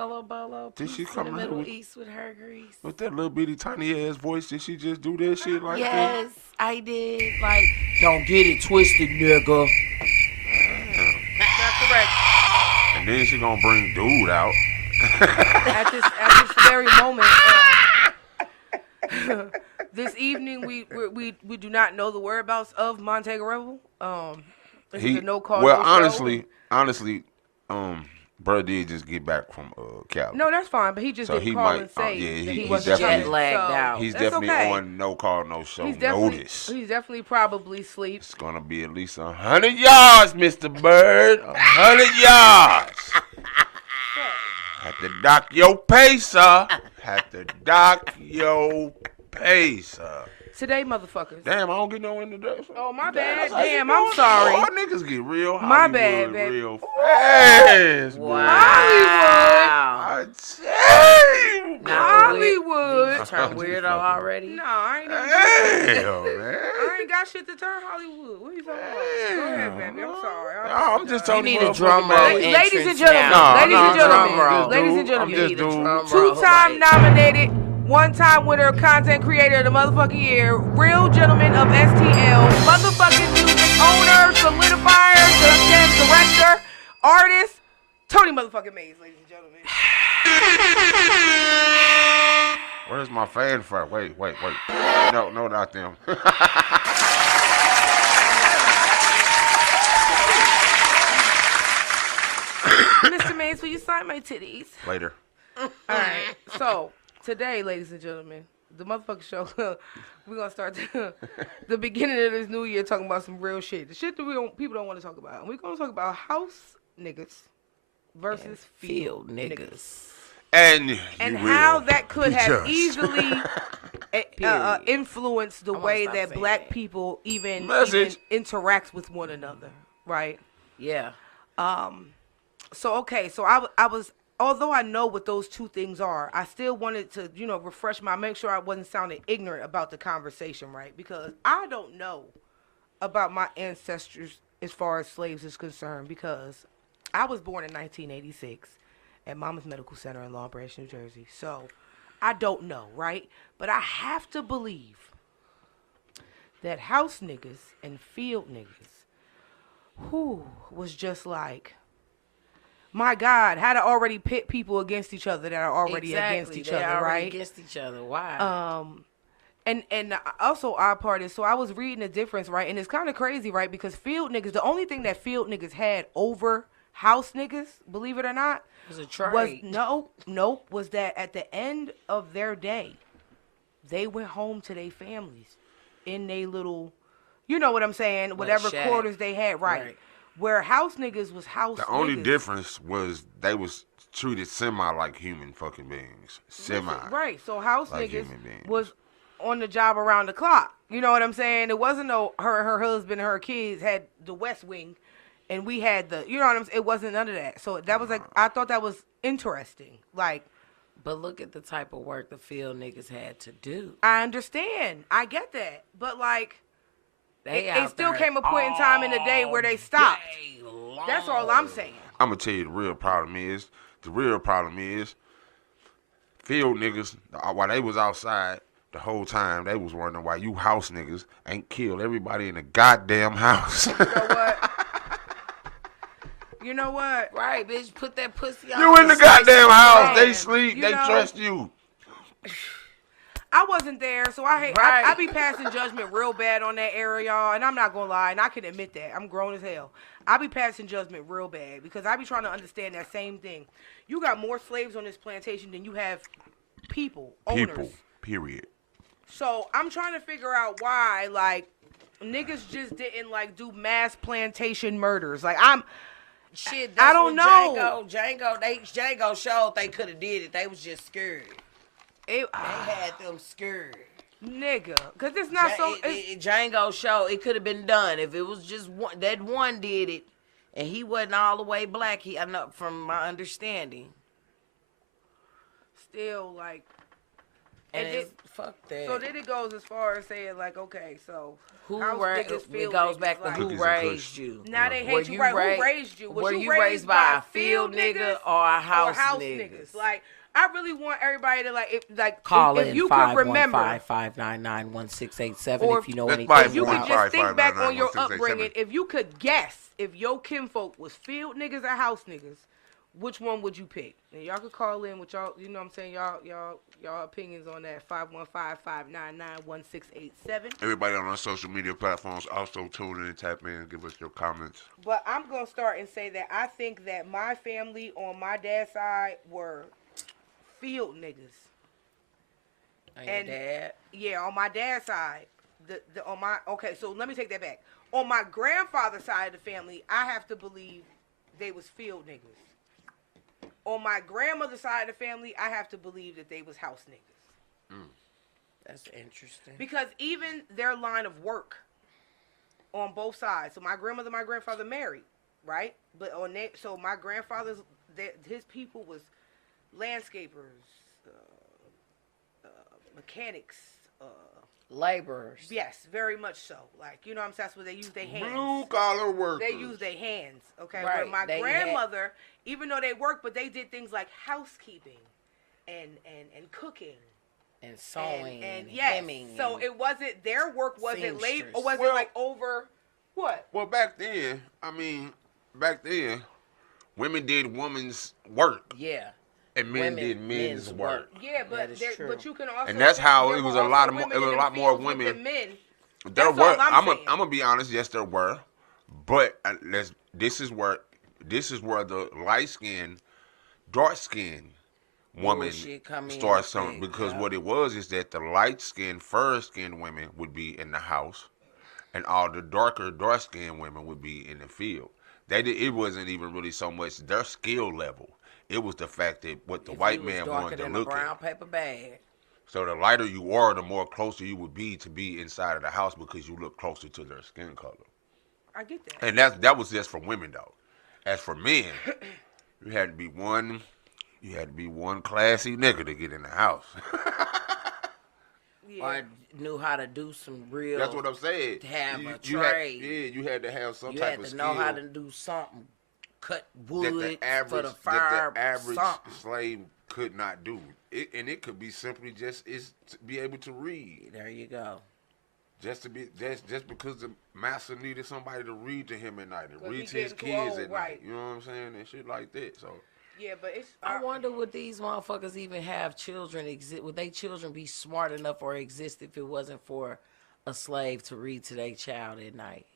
Solo Bolo. Did she come to the out Middle with, East with her grease? with that little bitty tiny ass voice? Did she just do that shit like that? Yes, I did. Like, don't get it twisted, nigga. That's correct. And then she gonna bring dude out. At this very moment, this evening we do not know the whereabouts of Montego Rebel. This is a no call. Well, no honestly, bro did just get back from Cali. No, that's fine, but he just didn't call and say that he wasn't jet lagged out. He's That's definitely okay. on no call, no show He's notice. definitely probably asleep. It's gonna be at least 100 yards, Mr. Bird. 100 yards. Had to dock your pacer. Had to dock your pacer. Today, motherfuckers. Damn, I don't get no introduction. Oh, my bad. Damn, Damn, I'm sorry. All niggas get real My Hollywood bad, baby. real fast. Wow. Hollywood. I tell you, Hollywood. You turned weirdo already? No, I ain't even Damn, man. I ain't got shit to turn Hollywood. What are you talking about? Go ahead, baby. I'm sorry. I'm just telling You you. need a drum roll. Ladies and entrance gentlemen. now. Ladies and Drum roll. gentlemen. Ladies and I'm just gentlemen. dude. Two-time nominated, one-time winner, content creator of the motherfucking year, real gentleman of STL, motherfucking music owner, solidifier, director, artist, Tony motherfucking Mays, ladies and gentlemen. Where's my fanfare? Wait. No, not them. Mr. Mays, will you sign my titties? Later. All right. So today, ladies and gentlemen, the motherfucking show. We're gonna start the beginning of this new year talking about some real shit. The shit that people don't want to talk about. And we're gonna talk about house niggas versus field niggas. And How that could have judged. easily influenced the way that black people even interact with one another, right? Yeah. So I was, although I know what those two things are, I still wanted to, make sure I wasn't sounding ignorant about the conversation, right? Because I don't know about my ancestors as far as slaves is concerned, because I was born in 1986 at Mama's Medical Center in Long Branch, New Jersey. So I don't know, right? But I have to believe that house niggas and field niggas, was just like, my God, how to already pit people against each other that are already against each other, right? Against each other. Why? And also our part is, so I was reading the difference, right? And it's kind of crazy, right? Because field niggas, the only thing that field niggas had over house niggas, believe it or not, was a trade. Was that at the end of their day, they went home to their families in their little, you know what I'm saying, whatever quarters they had, right? Where house niggas was house niggas. The only difference was they was treated semi like human fucking beings. Semi. Right. So house like niggas was on the job around the clock. You know what I'm saying? It wasn't no her husband and her kids had the West Wing and we had the, you know what I'm saying? It wasn't none of that. So that was like, I thought that was interesting. Like, but look at the type of work the field niggas had to do. I understand. I get that. But like, it still came a point in Oh, time in the day where they stopped. That's all I'm saying. I'm going to tell you the real problem is, field niggas, while they was outside the whole time, they was wondering why you house niggas ain't killed everybody in the goddamn house. You know what? You know what? Right, bitch, put that pussy on. You in the goddamn house. They sleep. They trust you. I wasn't there, so I be passing judgment real bad on that area, y'all, and I'm not gonna lie, and I can admit that. I'm grown as hell. I be passing judgment real bad because I be trying to understand that same thing. You got more slaves on this plantation than you have people, owners. People, period. So I'm trying to figure out why, like, niggas just didn't, like, do mass plantation murders. Like, Shit, I don't know. Django showed they could have did it. They was just scared. They had them scared. Nigga, because it's not Django showed it could have been done if it was just one. That one did it, and he wasn't all the way black. I know from my understanding. Still, like, And then, fuck that. so then it goes as far as saying like, okay, so Who house niggas it feel goes niggas, back to like, who Cookies and raised Kush. you. now they Were hate you, right? ra- Who raised you? Was were you raised by a field nigga or a house niggas? Like, I really want everybody to Call if in you could remember, 515-599-1687 or if you know That's anything fine. if you could about just think back on your 515-599-1687. upbringing, if you could guess if your kinfolk was field niggas or house niggas, which one would you pick? And y'all could call in with y'all, you know what I'm saying, y'all opinions on that. 515-599-1687. Everybody on our social media platforms also tune in and tap in and give us your comments. But I'm going to start and say that I think that my family on my dad's side were field niggas. And your dad? Yeah, on my dad's side. So let me take that back. On my grandfather's side of the family, I have to believe they was field niggas. On my grandmother's side of the family, I have to believe that they was house niggas. That's interesting. Because even their line of work on both sides. So my grandmother, my grandfather married, right? But so my grandfather's, his people was landscapers, mechanics, laborers. yes, very much so. Like, you know what I'm saying? That's where they use their hands. Blue collar workers. They use their hands, okay? Right, Where my grandmother, even though they worked, but they did things like housekeeping and cooking. And sewing and yes. hemming. So it wasn't, their work wasn't late, or seamstress. wasn't like over, what? Well, back then, women did women's work Yeah. and men did men's work. Yeah, That is true. but you can also, And that's how there it was were a lot also of more. women It was in a them lot more fields with women. the men. There That's were. all I'm saying. I'm gonna be honest. Yes, there were, but this is where the light skinned, dark skinned woman Bullshit come in starts something, big, because yeah. what it was is that the light skinned, fair skinned women would be in the house, and all the dark skinned women would be in the field. It wasn't even really so much their skill level. It was the fact that what the white man wanted to look brown at. paper bag. So the lighter you are, the more closer you would be to be inside of the house because you look closer to their skin color. I get that. And that was just for women though. As for men, you had to be one classy nigga to get in the house. Yeah. Or knew how to do some real. That's what I'm saying. To have a you trade. you had to have some You type had of to skill. know how to do something. Cut that wood for the fire. that the average something. slave could not do. And it could be simply just is to be able to read. There you go. Just because the master needed somebody to read to him at night and 'Cause read he to his getting too kids old, at right. night. You know what I'm saying? And shit like that. So Yeah, but it's. I wonder would these motherfuckers even have children exist? Would they children be smart enough or exist if it wasn't for a slave to read to their child at night?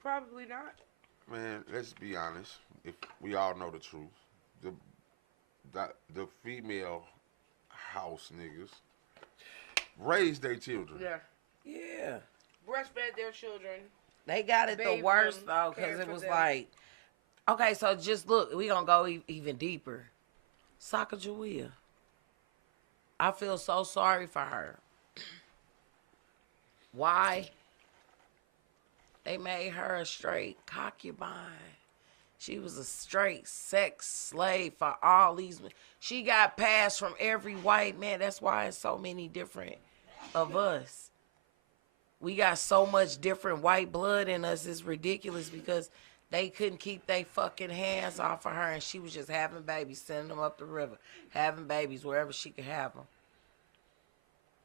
Probably not. man, let's be honest. If we all know the truth, the female house niggas raise their children. Yeah. Yeah. Breastfed their children. They got it the Bathe worst them, though, care because it for was them. like, okay, so just look, we gonna go even deeper. Sacagawea. I feel so sorry for her. Why? They made her a straight concubine. She was a straight sex slave for all these. She got passed from every white man. That's why it's so many different of us. We got so much different white blood in us. It's ridiculous because they couldn't keep their fucking hands off of her, and she was just having babies, sending them up the river, having babies wherever she could have them.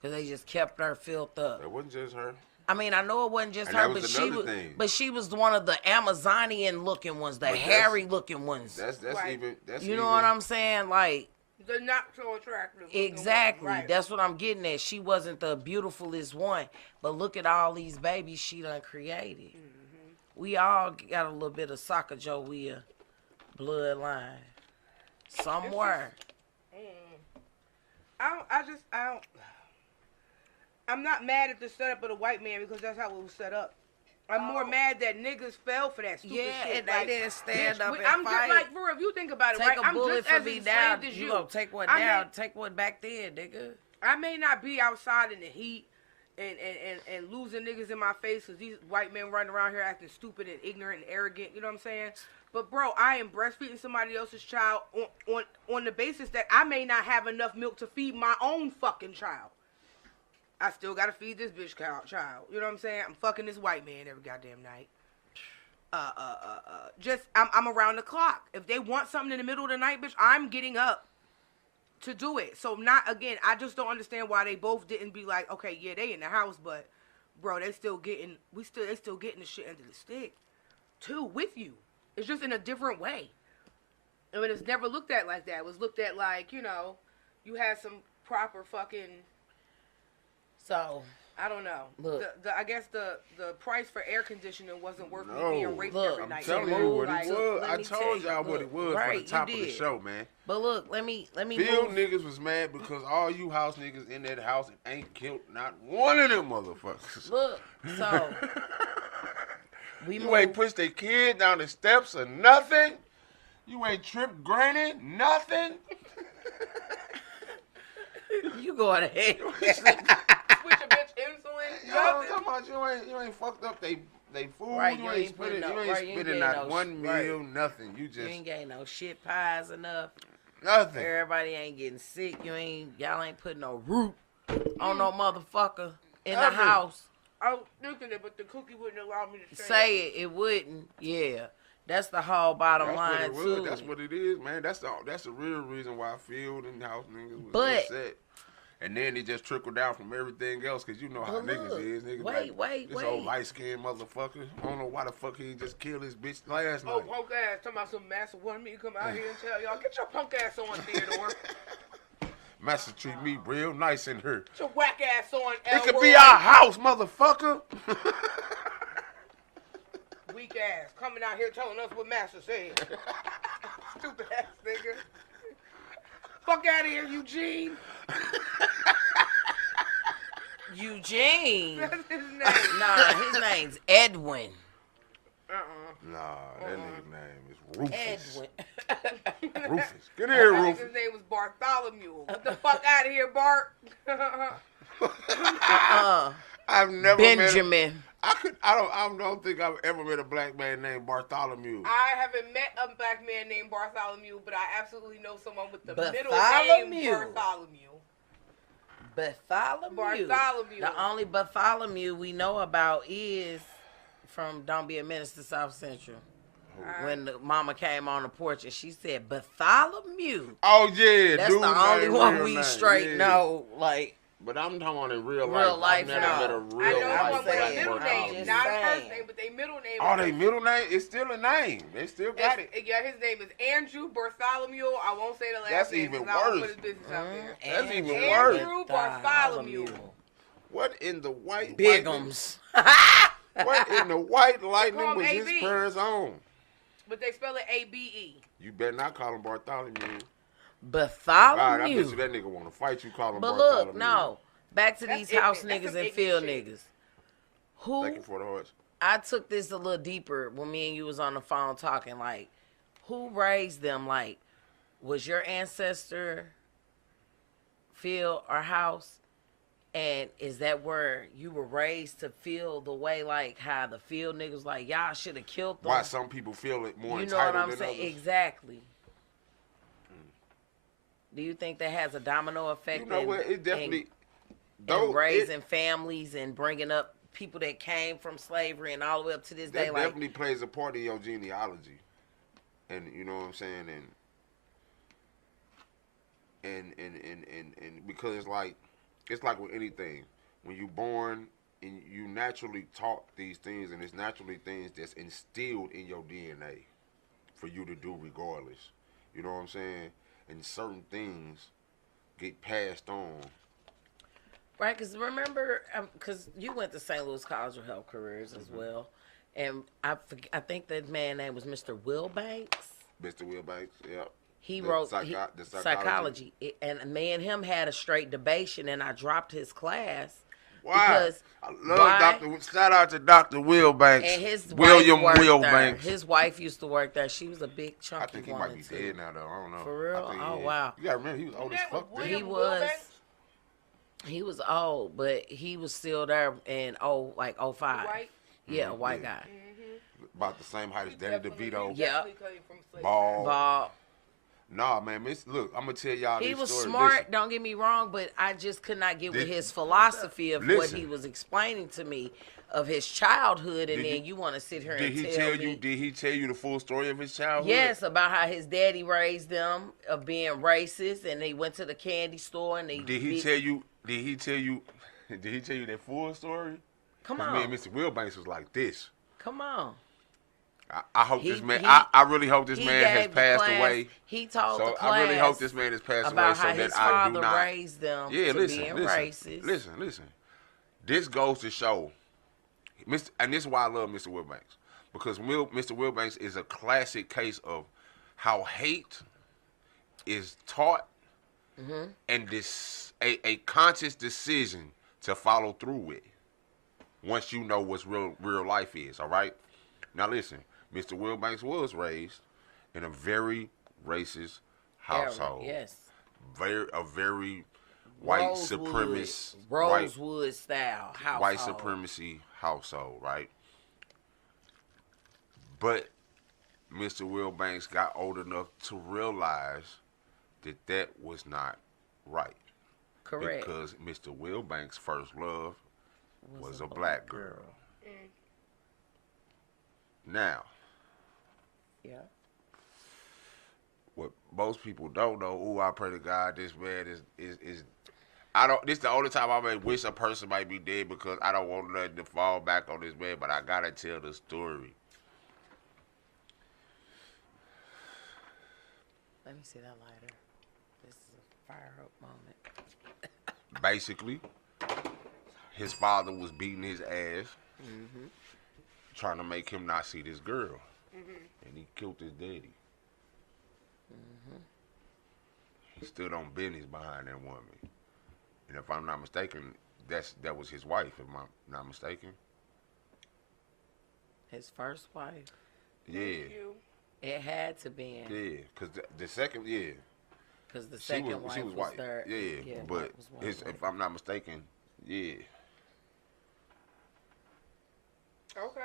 Because they just kept her filled up. It wasn't just her. I mean, I know it wasn't just And her, that was another thing. but she was one of the Amazonian looking ones, the But hairy looking ones. That's Right. even. That's You know even, what I'm saying? Like, They're not so attractive. exactly. Right. That's what I'm getting at. She wasn't the beautifulest one, but look at all these babies she done created. Mm-hmm. We all got a little bit of Sacagawea bloodline somewhere. I'm not mad at the setup of the white man because that's how it was set up. I'm more mad that niggas fell for that stupid Yeah, shit. and they Like, didn't stand bitch, up and I'm fight. just like, for real, if you think about it, Take right? a I'm bullet just for as me enslaved now. as You you. gonna take one I now? may- Take one back then, nigga. I may not be outside in the heat and losing niggas in my face because these white men running around here acting stupid and ignorant and arrogant, you know what I'm saying? But bro, I am breastfeeding somebody else's child on the basis that I may not have enough milk to feed my own fucking child. I still gotta feed this bitch child. You know what I'm saying? I'm fucking this white man every goddamn night. I'm around the clock. If they want something in the middle of the night, bitch, I'm getting up to do it. So I just don't understand why they both didn't be like, okay, yeah, they in the house, but bro, they still getting the shit under the stick too with you. It's just in a different way. I mean, it's never looked at like that. It was looked at like, you know, you had some proper fucking. So I don't know. Look, I guess the price for air conditioning wasn't worth me being raped look, every I'm night. telling you what it was. I told y'all what it was right, for the top of the did. show, man. But look, let me Field move. niggas was mad because all you house niggas in that house ain't killed not one of them motherfuckers. Look, so You ain't pushed their kid down the steps or nothing. You ain't tripped granny, nothing. You going ahead. Switch a bitch insulin. Yo, I'm talking about you ain't fucked up they food. Right, you ain't spending getting not no one meal, right. nothing. You just You ain't getting no shit pies enough. nothing. Everybody ain't getting sick. Y'all ain't putting no root on no motherfucker in the Nothing. house. I was thinking it, but the cookie wouldn't allow me to Say it. It wouldn't. Yeah. That's the whole bottom line too. That's what it is, man. That's the real reason why Field and house niggas was But- upset. And then it just trickled down from everything else, cause you know how But niggas look, is. Niggas wait. this old light skinned motherfucker. I don't know why the fuck he just killed his bitch last Oh, night. punk ass. Talking about some master wanted me to come out here and tell y'all, get your punk ass on, Theodore. Master treat me real nice in her. Get your whack ass on, It could be our house, motherfucker. Weak ass. Coming out here telling us what Master said. Stupid ass nigga. Fuck out of here, Eugene. Eugene. That's his name. Nah, his name's Edwin. Nah, that nigga's name is Rufus. Edwin. Rufus. Get here, That Rufus. nigga's name was Bartholomew. Get the fuck out of here, Bart. I've never Benjamin. I don't think I've ever met a black man named Bartholomew. I haven't met a black man named Bartholomew, but I absolutely know someone with the middle Bartholomew. name Bartholomew. Bartholomew. The only Bartholomew we know about is from Don't Be a Menace to South Central. When the mama came on the porch and she said Bartholomew. Oh yeah, That's dude, the only one we name. straight Yeah. know. Like, But I'm talking about in real Real life. life, I've never met no. a I real know life someone with a black middle Bartholomew. name, Just not a saying. first name, but they middle name. Oh, they middle name? It's still a name. They still got it. Yeah, his name is Andrew Bartholomew. I won't say the last That's name. even 'cause I don't worse. put his business out there. That's even Andrew worse. Bartholomew. What in the white Bigums. What in the white lightning call him was his AB. parents on? But they spell it A-B-E. You better not call him Bartholomew. God, I Bartholomew. bet you that nigga want to fight you. Call him But Bartholomew. look, no. Back to That's these ignorant. house That's niggas some and ignorant field shit. niggas. Who Thank you for the horse. I took this a little deeper when me and you was on the phone talking. Like, who raised them? Like, was your ancestor field or house? And is that where you were raised to feel the way, like, how the field niggas, like, y'all should have killed them? Why some people feel it more You know what entitled I'm than saying? others? Exactly. Do you think that has a domino effect You know what? It definitely... in raising families and bringing up people that came from slavery and all the way up to this day? That Like, definitely plays a part in your genealogy. And you know what I'm saying? And because it's like with anything. When you're born and you naturally taught these things, and it's naturally things that's instilled in your DNA for you to do regardless. You know what I'm saying? And certain things get passed on. right? Because remember, because you went to St. Louis College of Health Careers as well. And I think that man name was Mr. Will Banks. Mr. Will Banks, yeah. He The wrote the psychology. And me and him had a straight debation, and I dropped his class. Why? Because I love why? Dr. Shout out to Dr. Will Banks. And his William wife worked Will there. Banks. His wife used to work there. She was a big chunky I think he woman might be too. dead now, though. I don't know. For real? I think Oh, he is. wow. You gotta remember, he was old as That was fuck. William then. He Will was. Banks? He was old, but he was still there in like 05. White? Yeah, a white yeah. guy. about the same height as Danny DeVito. Yeah. Bald. Bob. Nah, man. Look, I'm gonna tell y'all He this was story. smart, Listen, don't get me wrong, but I just could not get with This- his philosophy of what Listen. he was explaining to me of his childhood, and Did then you- you want to sit here did and he tell tell me. you? Did he tell you the full story of his childhood? Yes, about how his daddy raised them of being racist, and they went to the candy store and they. Did he tell you? Did he tell you? Did he tell you that full story? Come 'Cause on, me and Mr. Wilbanks was like this. come on. I hope He- this man. he- I really hope this He man has gave the passed class- away. He told So the class I really hope this man has passed away about so how his that I do father not. raised them Yeah, to listen, being listen, racist. listen. This goes to show, and this is why I love Mr. Wilbanks, because Mr. Wilbanks is a classic case of how hate is taught, and this a conscious decision to follow through with. Once you know what real life is, all right. Now listen, Mr. Wilbanks was raised in a very racist household. Yes. A very white supremacist, Rosewood style household. white supremacy household, right? But Mr. Wilbanks got old enough to realize that was not right. Correct. Because Mr. Wilbanks' first love was a black girl. Now, Yeah. what most people don't know, I pray to God this man is I don't. This the only time I may wish a person might be dead because I don't want nothing to fall back on this man, but I gotta tell the story. Let me see that lighter. This is a fire up moment. Basically, his father was beating his ass, trying to make him not see this girl, and he killed his daddy. He stood on business behind that woman, and if I'm not mistaken, that was his wife. If I'm not mistaken, His first wife. yeah, It had to be. yeah, because the second, yeah. Because the second wife she was was white. third. Yeah, but that was one wife. if I'm not mistaken, yeah. Okay.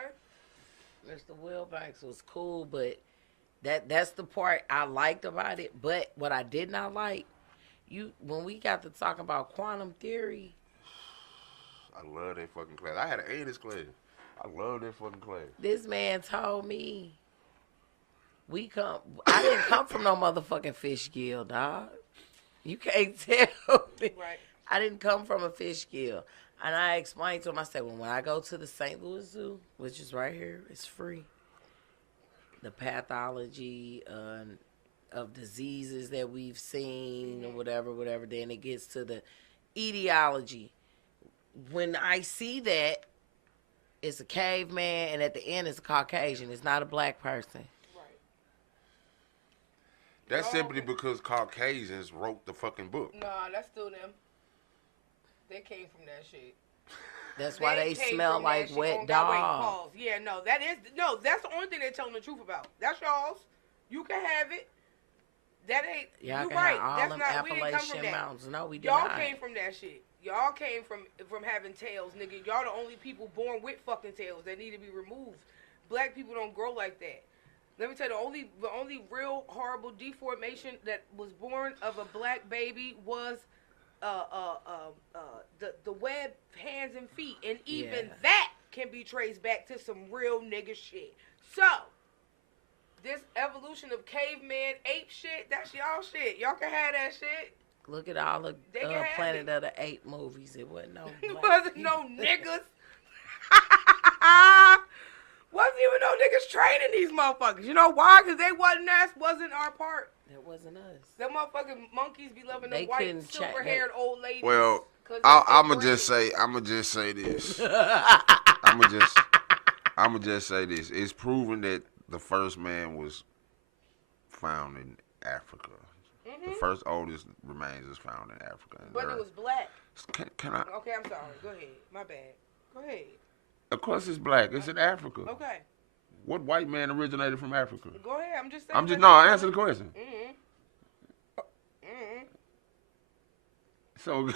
Mr. Wilbanks was cool, but that's the part I liked about it. But what I did not like, when we got to talking about quantum theory, I love that fucking class. I had an A in this class. I love that fucking class. this man told me I didn't come from no motherfucking fish gill, dog. You can't tell me. Right. I didn't come from a fish gill. And I explained to him, I said, when I go to the St. Louis Zoo, which is right here, it's free. The pathology of diseases that we've seen or whatever, then it gets to the etiology. When I see that, it's a caveman, and at the end, it's a Caucasian. It's not a black person. That's simply because Caucasians wrote the fucking book. Nah, that's still them. They came from that shit. That's why they came smell from like that shit. wet Oh, God, wait, dog. pause. Yeah, that's the only thing they're telling the truth about. That's y'all's. You can have it. That ain't. Y'all You can right. have all That's them not. We didn't come Appalachian from that. mountains. No, we did Y'all not. came from that shit. Y'all came from having tails, nigga. Y'all the only people born with fucking tails that need to be removed. Black people don't grow like that. Let me tell you, the only real horrible deformation that was born of a black baby was the webbed hands and feet, and even that can be traced back to some real nigga shit. So this evolution of caveman ape shit, that's y'all shit. Y'all can have that shit. Look at all the They can have Planet it. of the Apes movies. It wasn't no It black wasn't people. no niggas. Wasn't even no niggas training these motherfuckers. You know why? Because they wasn't our part. That wasn't us. Them motherfucking monkeys be loving They the white, couldn't check- silver-haired old ladies. Well, 'cause I'ma that's their just say brain. this. I'ma just say this. It's proven that the first man was found in Africa. The first oldest remains is found in Africa. And But it was black. can I? Okay, I'm sorry. Go ahead. My bad. Go ahead. Of course, it's black. It's in Africa. Okay. What white man originated from Africa? Go ahead. I'm just saying. Answer the question. So,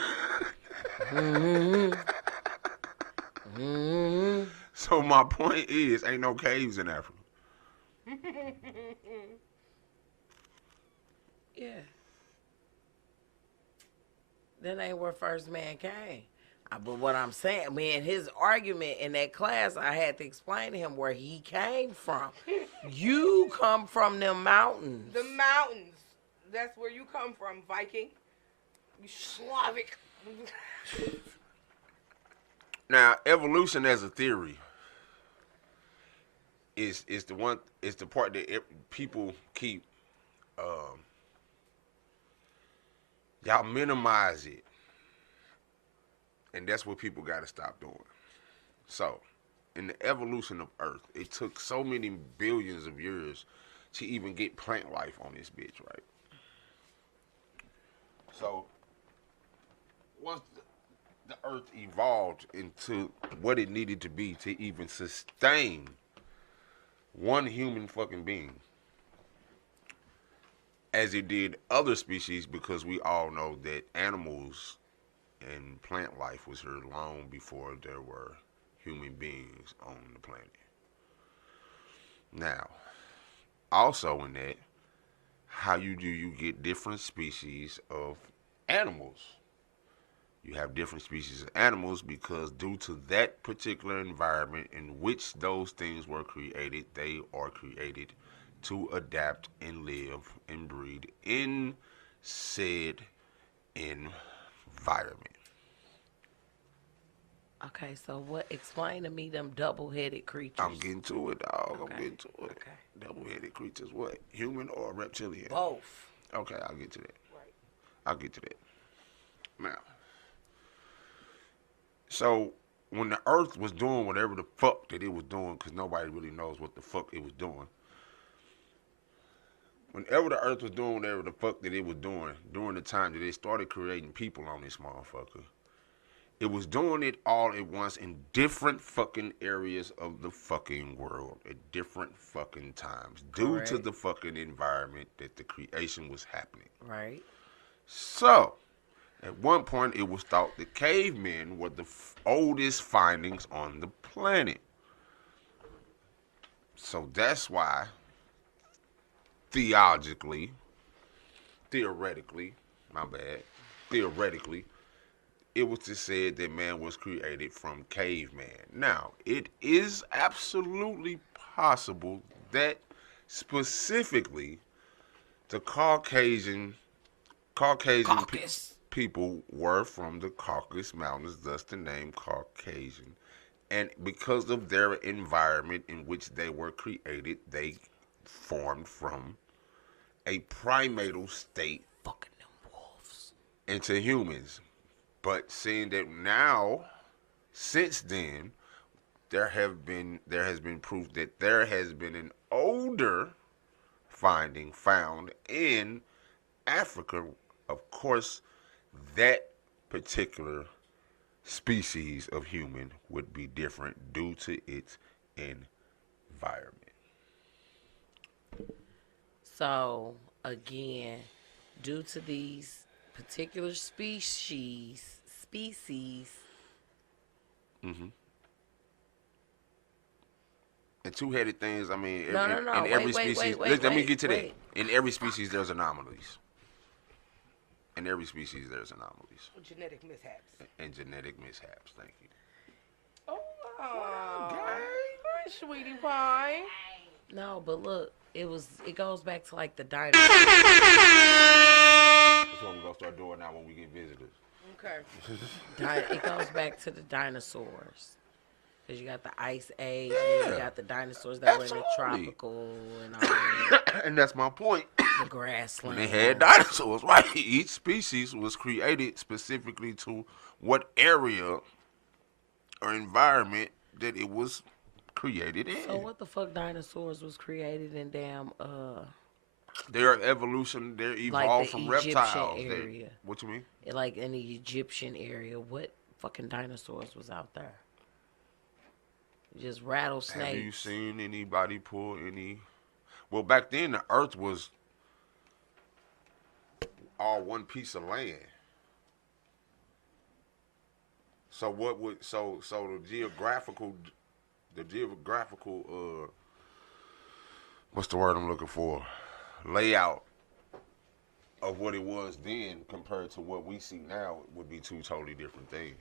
So my point is, ain't no caves in Africa. Yeah. That ain't where first man came. But what I'm saying, man, his argument in that class, I had to explain to him where he came from. You come from them mountains. The mountains. That's where you come from, Viking. You Slavic. Now, evolution as a theory is the part that people keep y'all minimize it, and that's what people got to stop doing. So, in the evolution of Earth, it took so many billions of years to even get plant life on this bitch, right? So, once the Earth evolved into what it needed to be to even sustain one human fucking being, as it did other species, because we all know that animals and plant life was here long before there were human beings on the planet. Now, also in that, how you get different species of animals? You have different species of animals because due to that particular environment in which those things were created, they are created to adapt and live and breed in said environment. Okay, so what? Explain to me them double-headed creatures. I'm getting to it, dog. Okay. I'm getting to it. Okay. Double-headed creatures, what? Human or reptilian? Both. Okay, I'll get to that. Right. I'll get to that. Now, so when the Earth was doing whatever the fuck that it was doing, because nobody really knows what the fuck it was doing. Whenever the Earth was doing whatever the fuck that it was doing, during the time that it started creating people on this motherfucker, it was doing it all at once in different fucking areas of the fucking world at different fucking times due to Correct. the fucking environment that the creation was happening. Right. So, at one point, it was thought that cavemen were the oldest findings on the planet. So that's why, theoretically, it was just said that man was created from caveman. Now, it is absolutely possible that specifically the Caucasian Caucasus. people were from the Caucasus Mountains, thus the name Caucasian. And because of their environment in which they were created, they formed from a primatal state Fucking them wolves. into humans. But seeing that now, since then, there has been proof that there has been an older finding found in Africa. Of course, that particular species of human would be different due to its environment. So, again, due to these particular species, Mm-hmm. And two-headed things, I mean, No, in every species. Let me get to that. wait. In every species, there's anomalies. In every species, there's anomalies. Genetic mishaps. And genetic mishaps. Thank you. Oh, Gang. hi, sweetie pie. No, but look, it goes back to like the dinosaurs. That's what we're going to start doing now when we get visitors. Okay. It goes back to the dinosaurs. Because you got the ice age, Yeah. and you got the dinosaurs that were in the Absolutely. tropical and all that. And that's my point. The grassland. They had dinosaurs, right? Each species was created specifically to what area or environment that it was created in. So what the fuck dinosaurs was created in damn Their evolution, their like evolved the from Egyptian reptiles. area? What you mean? Like in the Egyptian area, what fucking dinosaurs was out there? Just rattlesnakes. Have you seen anybody pull any? Well, back then the Earth was all one piece of land. So what would so the geographical the geographical what's the word I'm looking for? Layout of what it was then compared to what we see now would be two totally different things.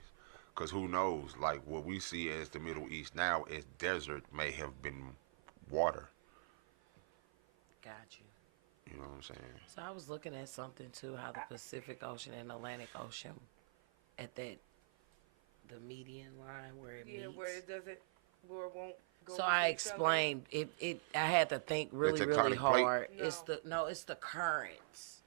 Because who knows, like what we see as the Middle East now as desert may have been water. Got you. You know what I'm saying? So I was looking at something too, how the Pacific Ocean and Atlantic Ocean at the median line where it meets. Where it doesn't, where it won't go. So I explained it. I had to think really hard. No. It's the currents.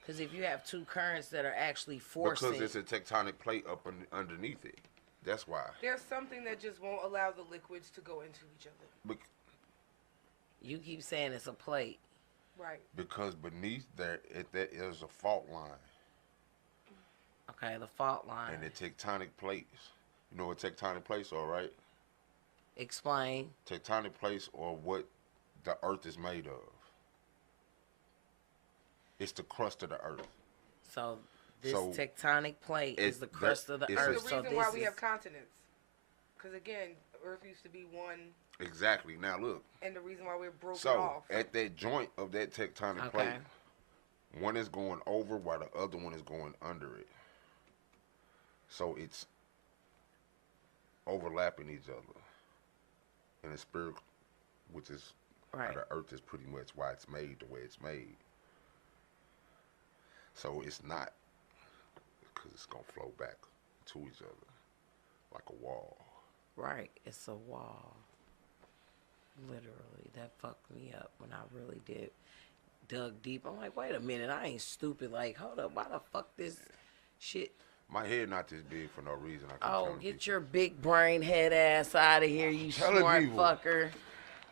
Because if you have two currents that are actually forcing, because it's a tectonic plate up underneath it. That's why. There's something that just won't allow the liquids to go into each other. You keep saying it's a plate. Right. Because beneath there is a fault line. Okay, the fault line. And the tectonic plates. You know what tectonic plates are, right? Explain. Tectonic plates are what the earth is made of. It's the crust of the earth. So this tectonic plate is the crust of the earth. It's the reason why we have continents. Because again, Earth used to be one. Exactly. Now look. And the reason why we're broken So off. at that joint of that tectonic plate, one is going over while the other one is going under it. So it's overlapping each other in a spiral, which is how the earth is pretty much why it's made the way it's made. So it's not, because it's going to flow back to each other like a wall. Right, it's a wall. Literally, that fucked me up when I really dug deep. I'm like, wait a minute, I ain't stupid. Like, hold up, why the fuck this shit? My head not this big for no reason. Get your big brain head ass out of here, you smart fucker.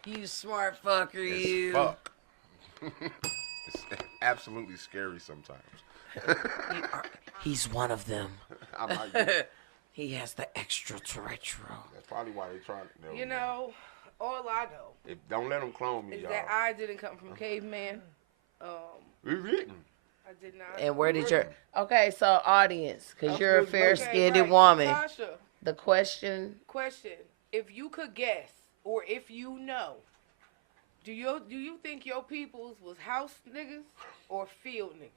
You smart fucker, you. Fuck. It's absolutely scary sometimes. He's one of them. I might be. He has the extraterrestrial. That's probably why they trying to. You know, all I know. Don't let them clone me, is y'all. that I didn't come from caveman. We didn't. I did not. And where did your... Okay, so audience, because you're a fair-skinned woman. Natasha, the question... If you could guess, or if you know, do you think your peoples was house niggas or field niggas?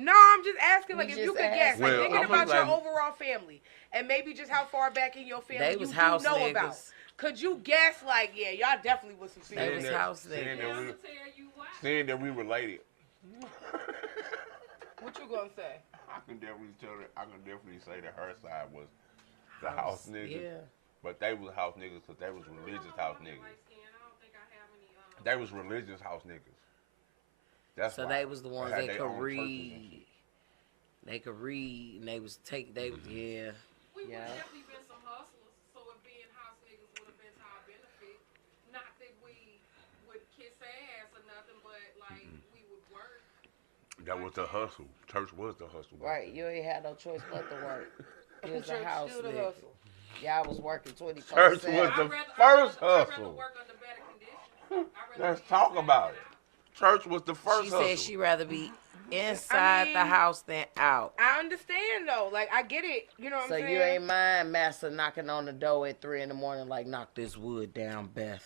No, I'm just asking, like, if you could guess, like, thinking about your overall family, and maybe just how far back in your family you do know about. Could you guess, like, yeah, y'all definitely was some field niggas. They was house niggas. Seeing that we related. What you gonna say? I can definitely say that her side was the house niggas. Yeah. But they was house niggas because they was religious house niggas. They was religious house niggas. That's so they was the ones that could read. They could read, and they was take. They yeah. We would have definitely been some hustlers. So if being house niggas would have been to our benefit. Not that we would kiss ass or nothing, but like we would work. That was the hustle. Church was the hustle. Right, you ain't had no choice but to work. It was a house nigga. Y'all was working 24/7. Church was the first hustle. Work under better conditions. Let's talk about it. Church was the first hustle. She said she'd rather be inside the house than out. I understand, though. Like, I get it. You know what I'm saying? So you ain't mind master knocking on the door at 3 a.m, like, knock this wood down, Beth.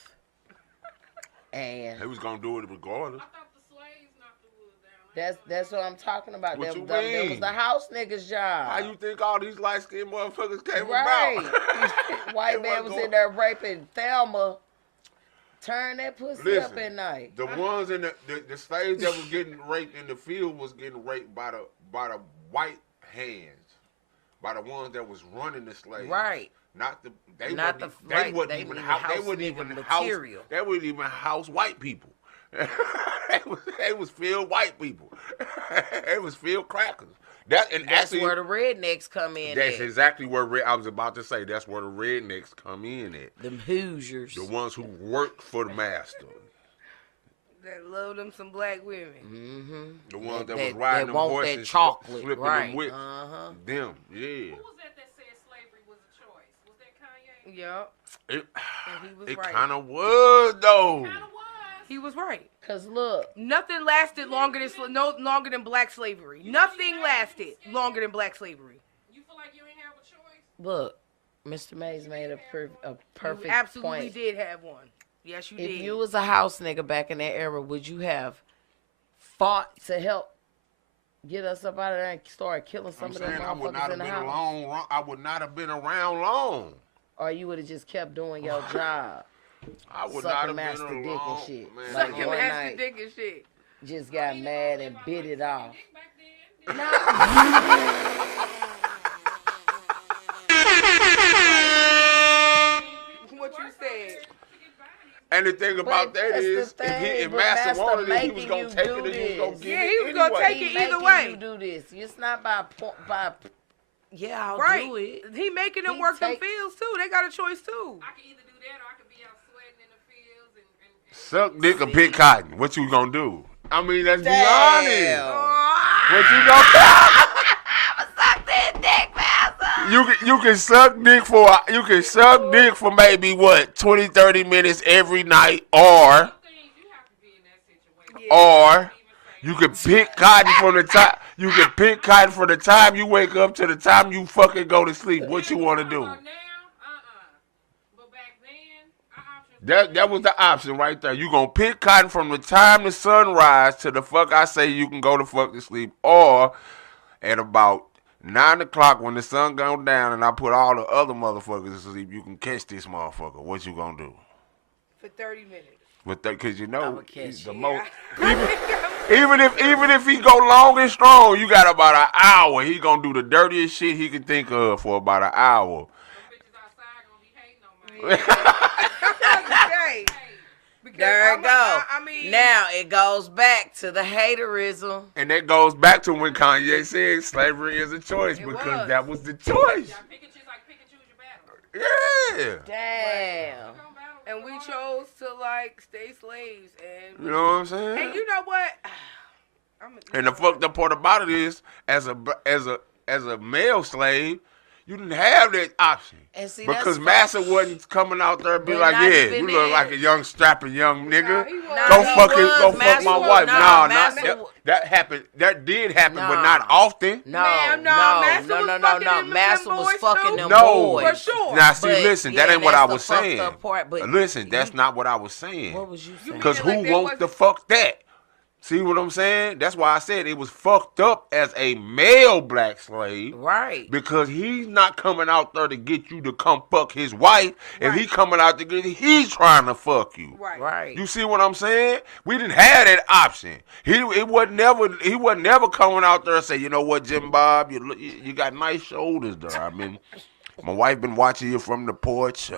And they was going to do it regardless. I thought the slaves knocked the wood down. That's what I'm talking about. What that, you that mean? was the house niggas' job. How you think all these light-skinned motherfuckers came right. about? White man was in there raping Thelma. Turn that pussy up at night. The ones in the slaves that was getting raped in the field was getting raped by the white hands, by the ones that was running the slaves. Right. They wouldn't even house white people. they was field white people. They was field crackers. That's where the rednecks come in. That's exactly where I was about to say. That's where the rednecks come in at. Them Hoosiers. The ones who work for the master. That love them some black women. Mm-hmm. The ones that was riding them horses, that chocolate, flipping right. them whips. Them, yeah. Who was that said slavery was a choice? Was that Kanye? Yep. It kind of was, though. He was right. Cause look, nothing lasted longer than black slavery. Nothing lasted longer than black slavery. Look, Mr. Mays made a perfect You absolutely point. did have one. Yes, you did. If you was a house nigga back in that era, would you have fought to help get us up out of there and start killing some I'm of them saying I would not motherfuckers have in the been house? I would not have been around long. Or you would have just kept doing your job, I would sucking not have master been dick alone, and shit. man. Like Sucking one master night, dick and shit. just got mad and bit it off. Back then, What you said. And the thing about that that's the is, if thing, Master Master wanted it, he was making gonna you take do it and he was gonna this. get Yeah, it he was gonna anyway. take it He either making way. you do this. It's not by. Yeah, I'll Right. do it. He making them He work them take- fields too. They got a choice too. I can either do that or I could be out sweating in the fields and Suck dick or pick cotton. What you gonna do? I mean, let's be Damn. honest. Oh, What you gonna Suck that dick, Master. you can suck dick for maybe what 20, 30 minutes every night, or things you have to be in that situation. or you can pick cotton from the time the time you wake up to the time you fucking go to sleep. What you want to do? Now, but back then, our options That was the option right there. You gonna pick cotton from the time the sun rise to the fuck I say you can go to fuck to sleep, or at about 9 o'clock when the sun goes down and I put all the other motherfuckers to sleep, you can catch this motherfucker. What you gonna do? for 30 minutes. With that, cause you know I'ma catch the you. most. Even if he go long and strong, you got about an hour. He gonna do the dirtiest shit he can think of for about an hour. them bitches outside gonna be hating on me. Okay. Because There it go. I mean, Now it goes back to the haterism. And that goes back to when Kanye said slavery is a choice, It because was. that was the choice. Y'all pick and choose your battle. Yeah. Damn. Don't battle and we chose to like stay slaves, and You know what I'm saying? and you know what? And the fucked up part about it is, as a male slave, you didn't have that option. And see, Because that's Massa wasn't coming out there and be But like, not yeah, even you look like a then. young strapping young nigga. he was. Go he fucking was. go fuck Massa my was. wife. Nah, Nah, Massa not was. that happened. That did happen, but Nah. not often. No, Man, no, Massa was fucking them Massa boys was fucking too. them No, boys. For sure. Now see, But, listen, yeah, that ain't what I that's was the fucked saying. up part, but Listen, that's you- not what I was saying. What was you saying? Because mean who like that wants wasn't- to fuck that? See what I'm saying? That's why I said it was fucked up as a male black slave. Right. Because he's not coming out there to get you to come fuck his wife. If he coming out to get, he's trying to fuck you. Right. Right. You see what I'm saying? We didn't have that option. He wasn't never coming out there and say, you know what, Jim Bob, you got nice shoulders there. I mean, my wife been watching you from the porch.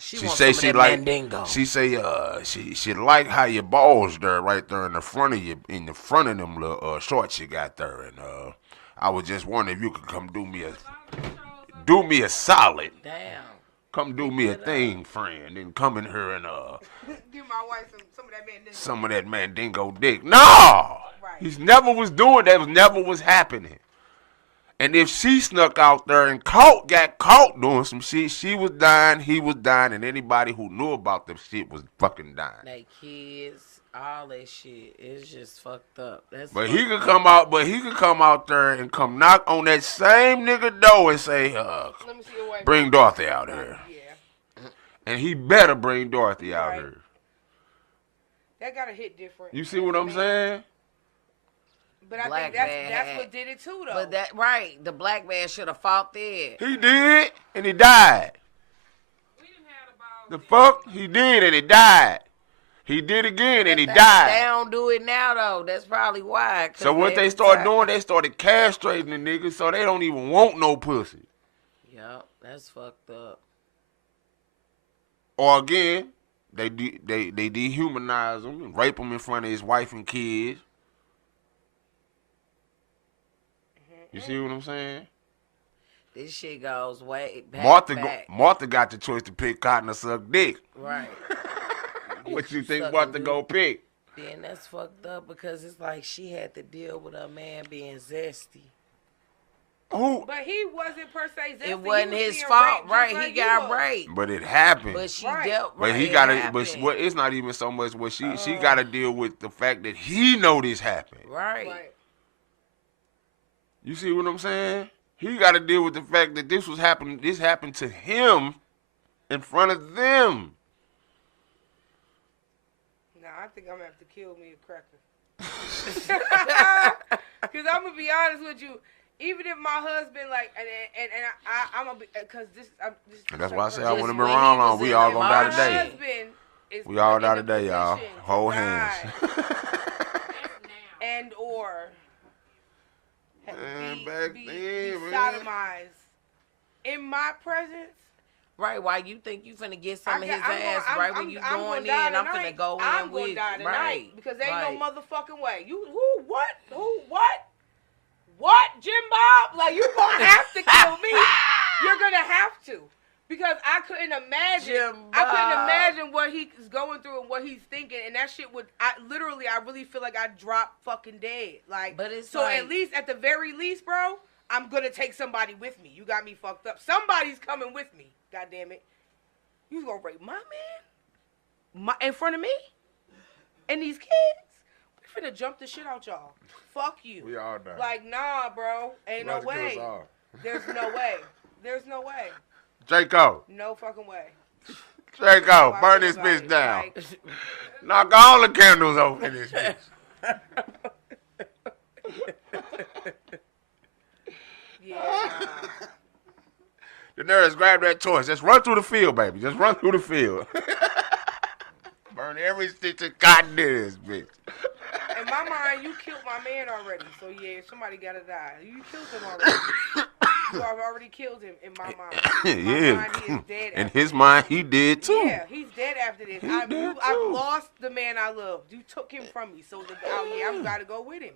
She wants say some she of that like. Mandingo. She say she like how your balls there right there in the front of you, in the front of them little shorts you got there, and I was just wondering if you could come do me a solid. Damn. Come do me a thing, friend, and come in here and Give my wife some of that man. some of that Mandingo dick. No, Right. he never was doing that. Was never was happening. And if she snuck out there and got caught doing some shit, she was dying, he was dying, and anybody who knew about them shit was fucking dying. They kids, all that shit. It's just fucked up. That's But fucked he could up. come out there and come knock on that same nigga door and say, Let me see your wife. bring Dorothy out here. Yeah. And he better bring Dorothy out Right. here. That gotta hit different. You see what I'm saying? But I Black think man that's had- what did it too, though. But that right, the black man should have fought there. He did, and he died. We didn't have about The fuck? He did, and he died. He did again, and he They died. don't do it now though. That's probably why. 'cause So what they started doing, they started castrating the niggas so they don't even want no pussy. Yep, that's fucked up. Or again, they dehumanize him and rape him in front of his wife and kids. You see what I'm saying? This shit goes way back. Martha got the choice to pick cotton or suck dick. Right. What you think Suck Martha dick. go pick? Then that's fucked up because it's like she had to deal with a man being zesty. Who? But he wasn't per se zesty. It wasn't He was his being fault, raped just right? like He you got was. raped. But it happened. But she Right. dealt But right. he it got to. But happened. what? It's not even so much what she got to deal with the fact that he know this happened. Right. Right. You see what I'm saying? He got to deal with the fact that this happened to him in front of them. Nah, I think I'm going to have to kill me a cracker. Because I'm going to be honest with you. Even if my husband, like, I'm going to be, because this And that's why I say I Just want to be when he around was on. We in all the going to die market. today. husband is We all put die in a today, y'all. position to Hold die hands. That's now. and or Man, be back then, man. sodomized in my presence. Right, why you think you finna get some of his I'm ass gonna- right I'm- when you I'm going gonna die in, I'm tonight. finna go I'm in gonna with die you. tonight Right. because ain't right. no motherfucking way. What, Jim Bob? Like, you gonna have to kill me. You're gonna have to. Because I couldn't imagine what he's going through and what he's thinking, and that shit would, I really feel like I'd drop fucking dead. Like, But it's so like, at least, at the very least, bro, I'm gonna take somebody with me. You got me fucked up. Somebody's coming with me. God damn it. You gonna rape my man? In front of me? And these kids? We finna jump the shit out y'all. Fuck you. We all die. Like, nah, bro. Ain't no way. There's no way. There's no way. Draco. No fucking way. Draco, I burn feel this about bitch it. down. Like, Knock all the candles over in this bitch. yeah, nah. The nerds grab that torch. Just run through the field, baby. Just run through the field. Burn every stitch of cotton in this bitch. In my mind, you killed my man already. So, yeah, somebody gotta die. You killed him already. You have already killed him in my mind. Yeah. My mind, he is dead In after his this. mind, he did too. Yeah, he's dead after this. He's dead I've too. lost the man I loved. You took him from me. So, I'm gotta go with him.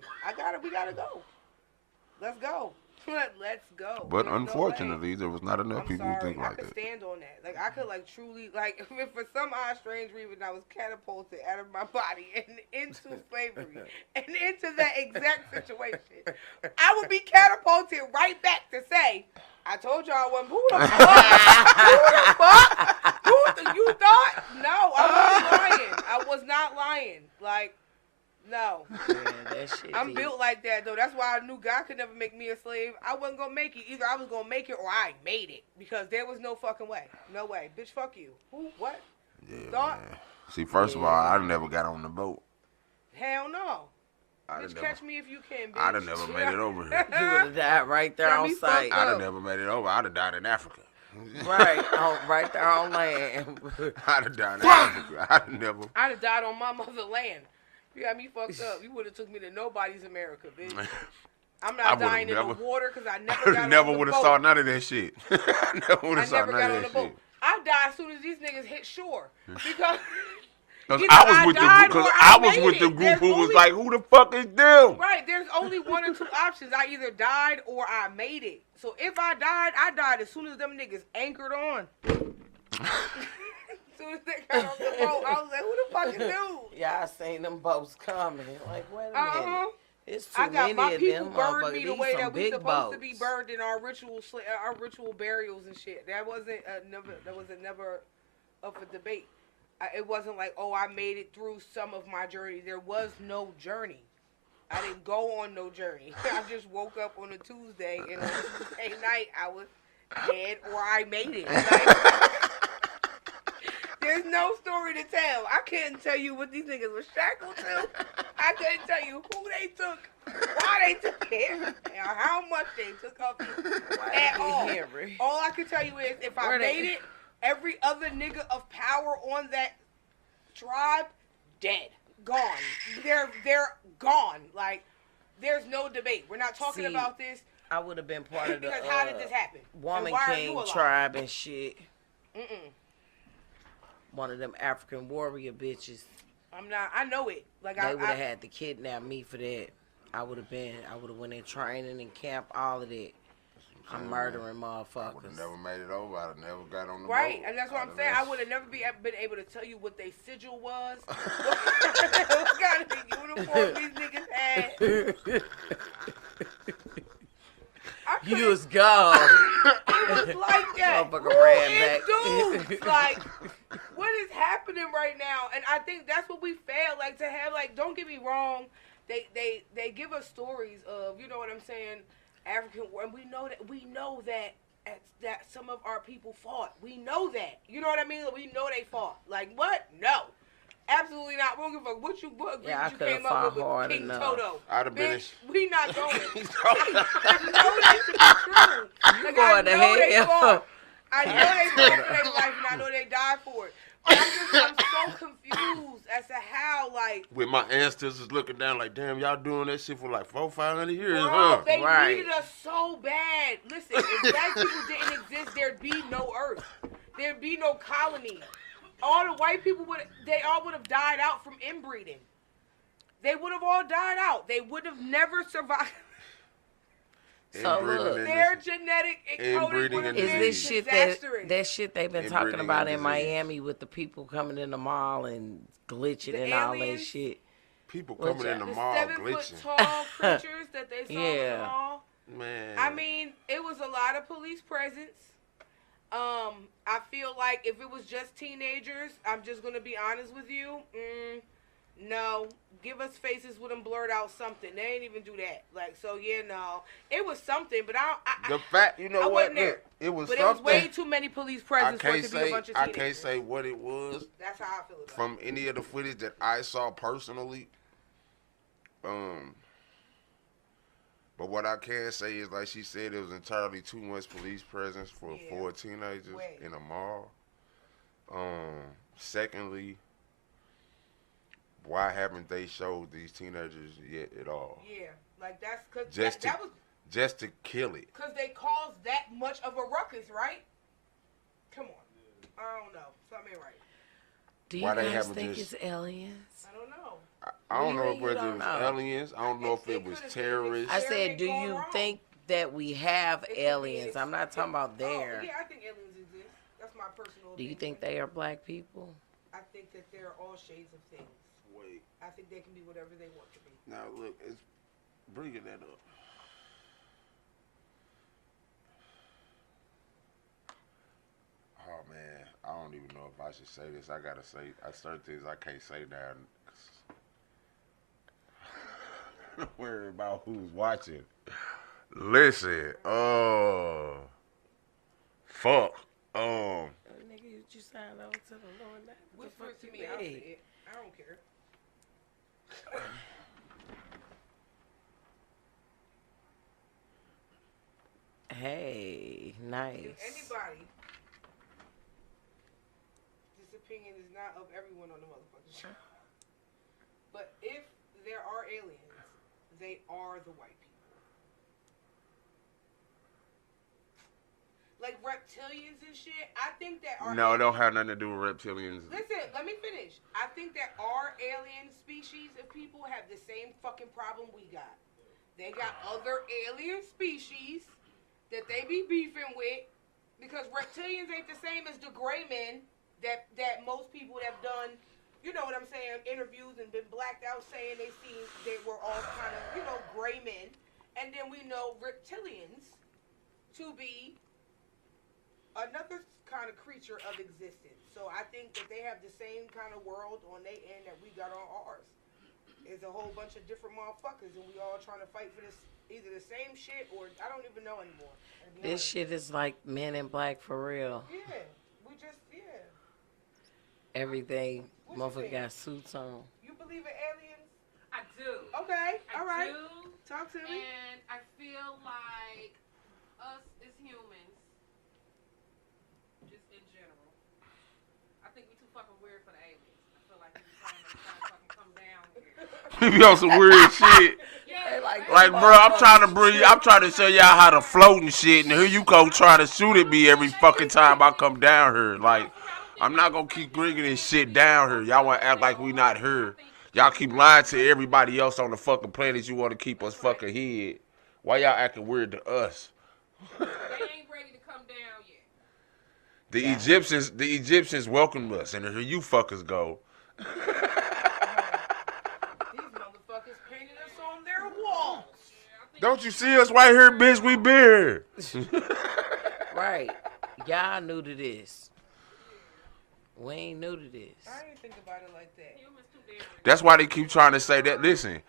We gotta go. Let's go. Let's go. But There's no way. unfortunately, there was not enough I'm people who sorry. think like I could that. stand on that. Like, I could, like, truly, like, if for some odd strange reason I was catapulted out of my body and into slavery and into that exact situation, I would be catapulted right back to say, I told y'all I wasn't. Who the fuck? You thought? No, I wasn't lying. I was not lying. Like, no. Yeah, that shit I'm deep. built like that, though. That's why I knew God could never make me a slave. I wasn't going to make it. Either I was going to make it or I made it. Because there was no fucking way. No way. Bitch, fuck you. Who? What? Yeah, Thought? man. See, first of all, I never got on the boat. Hell no. I'd Bitch, have catch me if you can, bitch. I'd have never made it over here. You would have died right there Got on me site. fucked I'd up. have never made it over. I'd have died in Africa. Right, right there on land. I'd have died in Africa. I'd have never. I'd have died on my motherland. You got me fucked up. You would have took me to nobody's America, bitch. I'm I not would've dying in never- the water because I never got never on the would have boat. saw none of that shit. I never would I have saw never none got of on the that boat. shit. I died as soon as these niggas hit shore because Because either I was I with the died because or I I was made with the it. group There's who was only- like, who the fuck is them? right, there's only one or two options. I either died or I made it. So if I died as soon as them niggas anchored on. As soon as they got on the boat, I was like, who the fuck is dude? Yeah, I seen them boats coming. Like, wait a minute. Uh-huh. It's too I got many my of people them burned motherfuckers. me the These way some that we big supposed to be boats. burned in our ritual burials and shit. That wasn't never up for debate. It wasn't like, oh, I made it through some of my journey. There was no journey. I didn't go on no journey. I just woke up on a Tuesday, and on Tuesday night I was dead or I made it. Like, there's no story to tell. I couldn't tell you what these niggas were shackled to. I couldn't tell you who they took, why they took it, and how much they took of it at all. Henry. All I can tell you is if I Where they- made it, every other nigga of power on that tribe, dead. Gone. They're gone. Like, there's no debate. We're not talking See, about this I would have been part of the because how did this happen? Woman And why are you King alive? tribe and shit. Mm-mm. One of them African warrior bitches. I'm not. I know it. Like, They would have I had to kidnap me for that. I would have went in training and camp, all of that. I'm murdering I would motherfuckers. have never made it over. I'd have never got on the right, boat. and that's what I'm saying. I would have never been able to tell you what they sigil was, what kind of uniform these niggas had. I You couldn't- was gone. It was like that. Motherfucker Who ran is back. dudes? Like, what is happening right now? And I think that's what we fail. Like, to have, like, don't get me wrong, they give us stories of, you know what I'm saying, African, and we know that that some of our people fought. We know that. You know what I mean? We know they fought. Like what? No. Absolutely not. We don't give a fuck what you came up with King enough. Toto. I'd have been. Bitch, we not going. King I know that to be true. Like, I going to know they hell. fought. I know they fought for their life, and I know they died for it. But I'm so confused as to how, like. With my ancestors looking down, like, damn, y'all doing that shit for like 400-500 years, Bro, huh? they Right. needed us so bad. Listen, if black people didn't exist, there'd be no earth. There'd be no colony. All the white people they all would have died out from inbreeding. They would have all died out. They would have never survived. So look, their genetic encoding would have is been this shit disastrous. that shit they've been talking about in Miami with the people coming in the mall and glitching and all that shit? People coming in the mall glitching. 7-foot tall creatures that they saw in the mall. Man. I mean, it was a lot of police presence. I feel like if it was just teenagers, I'm just gonna be honest with you. No, give us faces with them blurred out something. They ain't even do that. Like, so yeah, no, it was something, but the fact, you know I what? wasn't there. It was but something. it was way too many police presence for it to be a bunch of teenagers. I can't say what it was. That's how I feel about it. From any of the footage that I saw personally. But what I can say is, like she said, it was entirely too much police presence for teenagers in a mall. Secondly, why haven't they showed these teenagers yet at all? Yeah, like that's because that was just to kill it. Because they caused that much of a ruckus, right? Come on, I don't know, something ain't right. Do you guys think it's aliens? I don't know. I don't know if it was aliens. I don't know if it was terrorists. I said, do you think that we have aliens? I'm not talking about there. Yeah, I think aliens exist. That's my personal opinion. Do you think they are black people? I think that they're all shades of things. Wait. I think they can be whatever they want to be. Now look, it's bringing that up. Oh man, I don't even know if I should say this. I gotta say, certain things I can't say now. Don't worry about who's watching. Listen, fuck. Nigga, you signed over to the Lord. Whisper it to me, I'll say it. I don't care. Hey, nice. If anybody, this opinion is not of everyone on the motherfucking show. But if there are aliens, they are the white people. Like reptilians and shit, I think that our No, it don't have nothing to do with reptilians. Listen, let me finish. I think that our alien species of people have the same fucking problem we got. They got other alien species that they be beefing with because reptilians ain't the same as the gray men that most people have done. You know what I'm saying? Interviews and been blacked out saying they were all kind of, gray men. And then we know reptilians to be another kind of creature of existence. So I think that they have the same kind of world on their end that we got on ours. It's a whole bunch of different motherfuckers and we all trying to fight for this, either the same shit or I don't even know anymore. This shit is like Men in Black for real. Yeah. Everything. Motherfucker got suits on. You believe in aliens? I do. Okay, all right. I do. Talk to me. And I feel like us as humans, just in general, I think we too fucking weird for the aliens. I feel like we trying to fucking come down here. We be on some weird shit. Yeah, Like, bro, I'm trying to show y'all how to float and shit, and here you go trying to shoot at me every fucking time I come down here. Like, I'm not gonna keep bringing this shit down here. Y'all wanna act like we not here. Y'all keep lying to everybody else on the fucking planet. You wanna keep us fucking hid. Why y'all acting weird to us? They ain't ready to come down yet. The Egyptians welcomed us, and here you fuckers go. These motherfuckers painted us on their walls. Don't you see us right here, bitch? We been here. Right. Y'all new to this. We ain't new to this. I didn't think about it like that. That's why they keep trying to say that. Listen.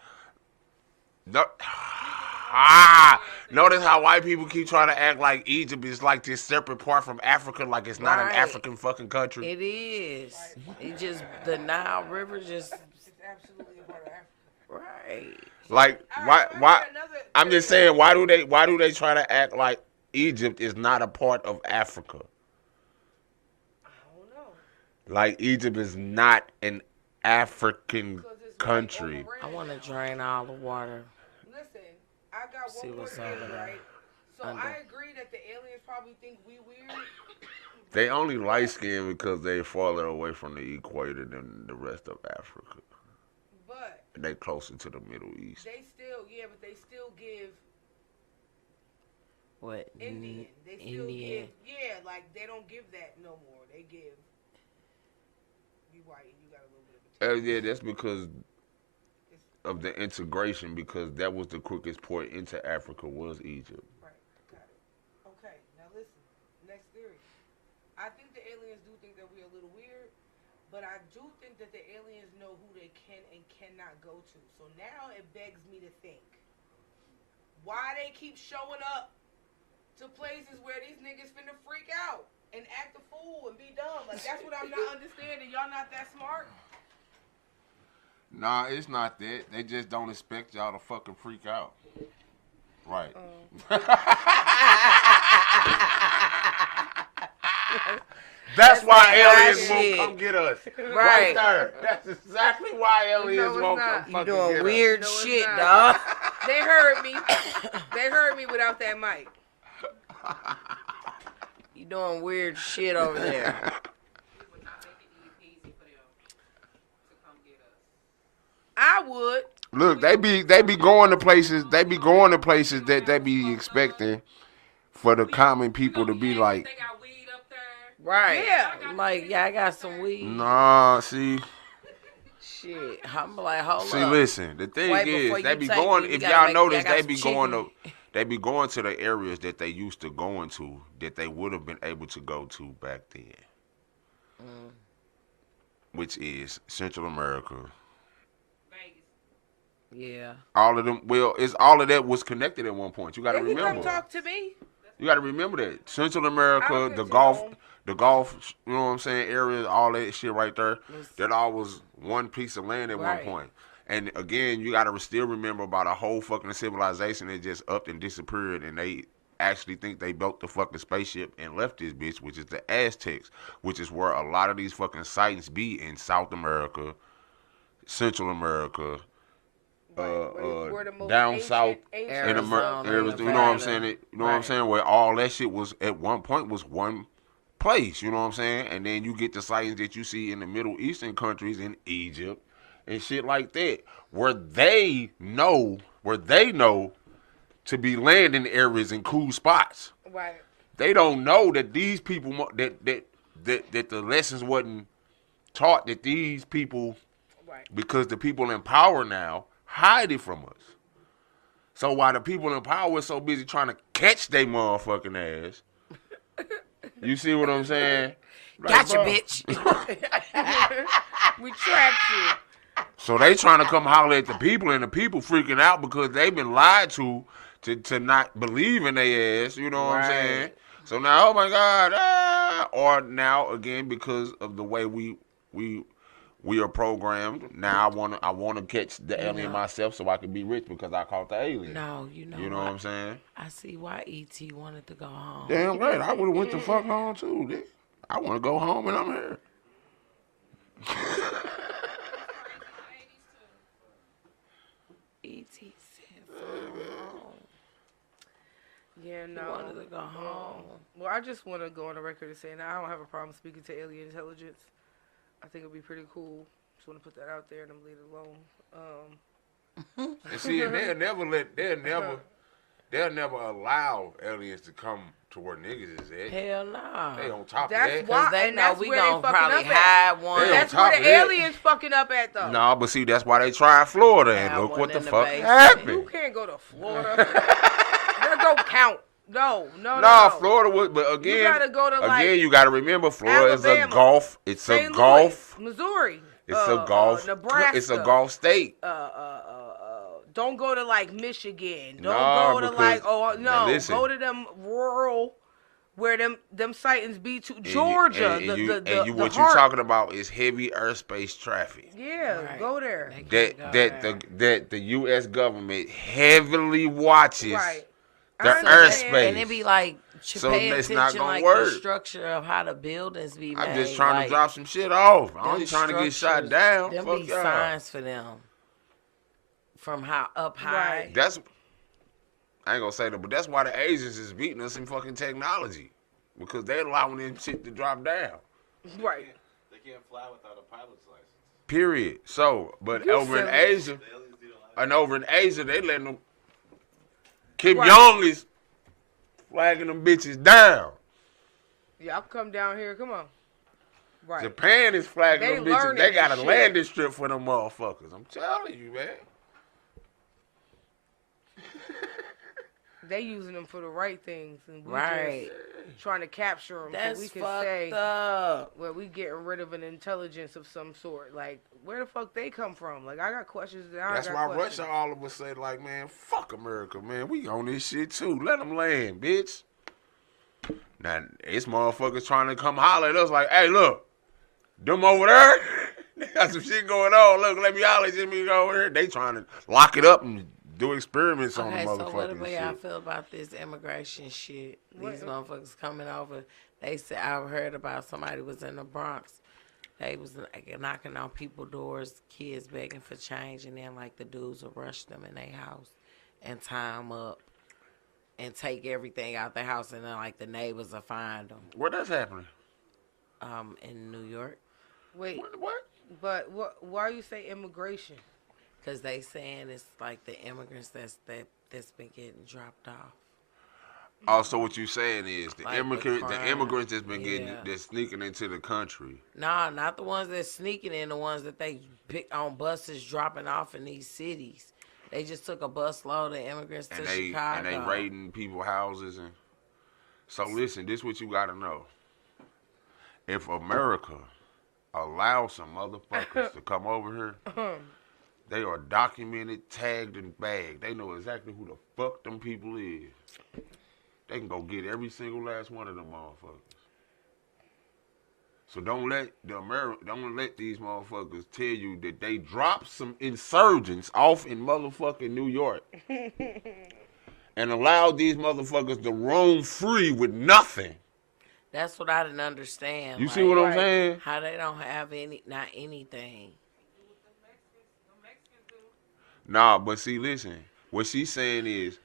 Notice how white people keep trying to act like Egypt is like this separate part from Africa, like it's not an Right. African fucking country. It is. It just the Nile River just It's absolutely a part of Africa. right. Like why? I'm just saying, why do they try to act like Egypt is not a part of Africa? I don't know. Like Egypt is not an African 'Cause it's country. Like I want to drain all the water. Listen, I got See one more what's thing, over there. right? So Under. I agree that the aliens probably think we weird. They only light skinned because they farther away from the equator than the rest of Africa. But They closer to the Middle East. they still, but they still give What? Indian. They still Indian. give, like they don't give that no more. They give you white and you got a little bit of a Yeah, that's because of the integration, because that was the quickest port into Africa was Egypt. Right, got it. Okay, now listen. Next theory. I think the aliens do think that we're a little weird, but I do think that the aliens know who they can and cannot go to. So now it begs me to think why they keep showing up to places where these niggas finna freak out and act a fool and be dumb. Like, that's what I'm not understanding. Y'all not that smart? Nah, it's not that. They just don't expect y'all to fucking freak out. Right. That's why aliens won't come get us. Right. There. That's exactly why aliens it's won't not. come You fucking doing get weird No, it's shit, not. dog. They heard me. They heard me without that mic. You doing weird shit over there. We would not make it easy for them to come get us. I would. Look, they be going to places. They be going to places that they be expecting for the common people to be like, They got weed up there. Right. Yeah. Like, yeah, I got some weed. nah. See, Shit. I'm like, hold see. up. Listen, the thing Wait, before is, they you be take going. me, we If gotta y'all make- notice, I got they some be going chicken. to. They be going to the areas that they used to going to that they would have been able to go to back then, which is Central America. Vegas. Yeah. All of them. Well, it's all of that was connected at one point. You got to They can come remember. talk to me. You got to remember that Central I America, don't the think Gulf, so. the Gulf. You know what I'm saying? Areas, all that shit right there. That all was one piece of land at Right. one point. And again, you got to still remember about a whole fucking civilization that just upped and disappeared, and they actually think they built the fucking spaceship and left this bitch, which is the Aztecs, which is where a lot of these fucking sightings be in South America, Central America, We're the most down ancient- south ancient in Arizona, America. You know what I'm Nevada. saying? You know what I'm Right. saying? Where all that shit was at one point was one place. You know what I'm saying? And then you get the sightings that you see in the Middle Eastern countries, in Egypt and shit like that, where they know to be landing areas in cool spots. Right. They don't know that these people that the lessons wasn't taught, that these people, Right. because the people in power now hide it from us. So while the people in power are so busy trying to catch they motherfucking ass, you see what I'm saying? Like, Gotcha, bro. bitch. We trapped you. So they trying to come holler at the people, and the people freaking out because they've been lied to not believe in their ass. You know what I'm saying? Right. So now, oh my God, or now again because of the way we are programmed. Now I wanna catch the alien myself so I can be rich because I caught the alien. No, you know You know what I'm saying? I see why E.T. wanted to go home. Damn right, I would have went the fuck home too. Nigga. I want to go home and I'm here. E.T. said home. Yeah, He no. wanted to go home. Well, I just want to go on the record and say now I don't have a problem speaking to alien intelligence. I think it'd be pretty cool. Just want to put that out there and I'm leave it alone. And see, and they'll never allow aliens to come to where niggas is at. Hell no. They on top That's of that. why- Cause they and know that's we where they gonna fucking probably up at. hide one. They on That's top where of the that. aliens fucking up at though. No, but see, that's why they tried Florida, and Found look one what the in the fuck basement. You happened. can't go to Florida. That don't count. No. Nah, Florida was, but again, You gotta go to like you gotta remember, Florida is a Alabama, Gulf. It's St. a Louis, Gulf. Missouri. It's a Gulf. Nebraska. It's a Gulf state. Don't go to like Michigan. Don't Nah, go to because- like now no. listen. Go to them rural where them sightings be to And Georgia. you, what you heart. talking about is heavy airspace traffic. Yeah, Right. go there. They can't go there. That the U.S. government heavily watches Right. the I understand. airspace. And it be like, So pay it's attention, not gonna like work. the structure of how the buildings be made. I'm just trying like, to drop some shit off. I'm them only trying to get shot structures, down. Them Fuck be y'all. signs for them. From how up high. Right. That's I ain't gonna say that, but that's why the Asians is beating us in fucking technology because they're allowing them shit to drop down. Right. They can't fly without a pilot's license. Period. So, but You over in silly. Asia, The aliens don't have and over in Asia, they letting them. Kim Right. Jong is flagging them bitches down. Y'all come down here. Come on. Right. Japan is flagging They them bitches. learning They got a shit. landing strip for them motherfuckers. I'm telling you, man. They using them for the right things, and we Right. just trying to capture them. That's so we can fucked say, up. well, we getting rid of an intelligence of some sort. Like, where the fuck they come from? Like, I got questions. That's why Russia all of us say, like, man, fuck America, man. We on this shit, too. Let them land, bitch. Now, it's motherfuckers trying to come holler at us like, hey, look, them over there, they got some shit going on. Look, let me holler at me over there. They trying to lock it up and do experiments on the Okay, so motherfuckers what and about y'all shit. feel about this immigration shit? What- These motherfuckers coming over. They said, I heard about somebody was in the Bronx. They was like, knocking on people's doors, kids begging for change, and then like the dudes will rush them in their house and tie them up and take everything out their house, and then like the neighbors will find them. Where that's happening? In New York, Wait, What? but why you say immigration? because they saying it's like the immigrants that's been getting dropped off. Also, what you saying is the Like the immigrants crime. that's been getting, Yeah. that's sneaking into the country. Nah, not the ones that's sneaking in, the ones that they pick on buses dropping off in these cities. They just took a bus load of immigrants to Chicago. And they raiding people's houses and so listen, this what you gotta know. If America allows some motherfuckers to come over here, they are documented, tagged, and bagged. They know exactly who the fuck them people is. They can go get every single last one of them motherfuckers. So don't let these motherfuckers tell you that they dropped some insurgents off in motherfucking New York and allowed these motherfuckers to roam free with nothing. That's what I didn't understand. You like, see what I'm Right. saying? How they don't have not anything. Nah, but see, listen. What she's saying is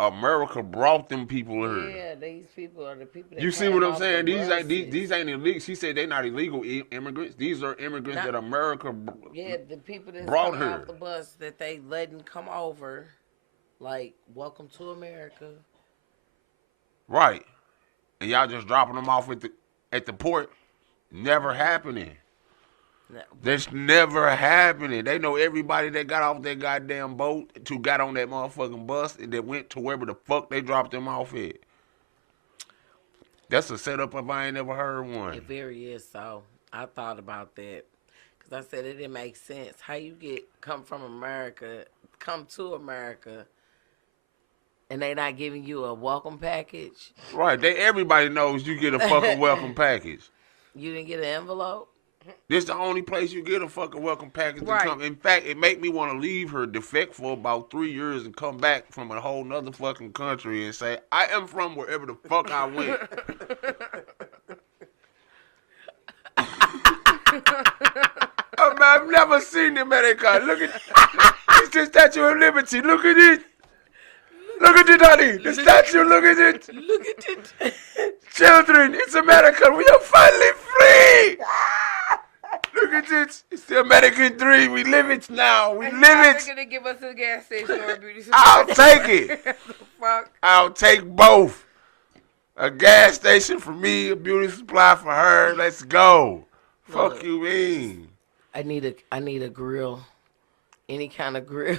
America brought them people here. Yeah, these people are the people that You see came what I'm off saying? the These ain't illegal. She said they're not illegal immigrants. These are immigrants Not- that America. Yeah, the people that's brought coming her. off the bus that they letting come over, like, welcome to America. Right. And y'all just dropping them off at the port. Never happening. No, That's never happening. They know everybody that got off that goddamn boat to got on that motherfucking bus and that went to wherever the fuck they dropped them off at. That's a setup if I ain't never heard one. It very is so. I thought about that. Because I said it didn't make sense. How you come from America, come to America, and they not giving you a welcome package? Right. Everybody knows you get a fucking welcome package. You didn't get an envelope? This the only place you get a fucking welcome package Right. to come. In fact, it make me want to leave her defect for about 3 years and come back from a whole nother fucking country and say, I am from wherever the fuck I went. I've never seen America. Look at it's the Statue of Liberty. Look at it. Look at it, honey. The statue, look at it. Look at it. Children, it's America. We are finally free. Look at it. It's the American dream. We live it now. We live They're it. gonna give us a gas station or a beauty supply. I'll take it. The fuck? I'll take both. A gas station for me, a beauty supply for her. Let's go. Fuck Look. you mean? I need a grill. Any kind of grill.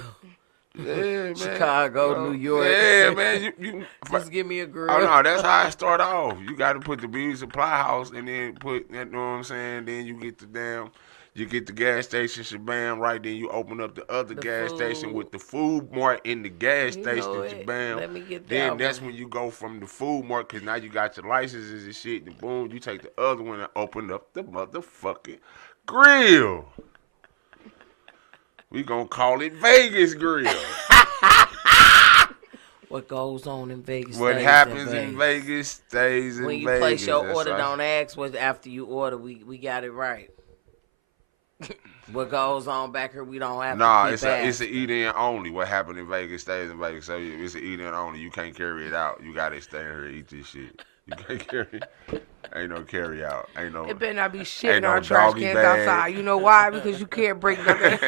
Yeah, man. Chicago, New York. Yeah, man. You Just give me a grill. Oh no, that's how I start off. You got to put the beauty supply house and then put, you know what I'm saying? Then you get the damn, You get the gas station shabam right, then you open up the other The gas station food. with the food mart in the gas You station know it. shabam. Let me get Then that that's one. when you go from the food mart, because now you got your licenses and shit, and boom, you take the other one and open up the motherfucking grill. We gonna call it Vegas Grill. What goes on in Vegas What stays happens in in Vegas stays in When you Vegas. place your That's order, right. don't ask what after you order. We got it right. What goes on back here, we don't have Nah, to keep it's an asking. eat-in only. What happened in Vegas stays in Vegas. So it's an eat-in only. You can't carry it out. You gotta stay here and eat this shit. You can't carry it. Ain't no carry out. Ain't no. It better not be shit in no our trash doggy cans bag. outside. You know why? Because you can't break nothing.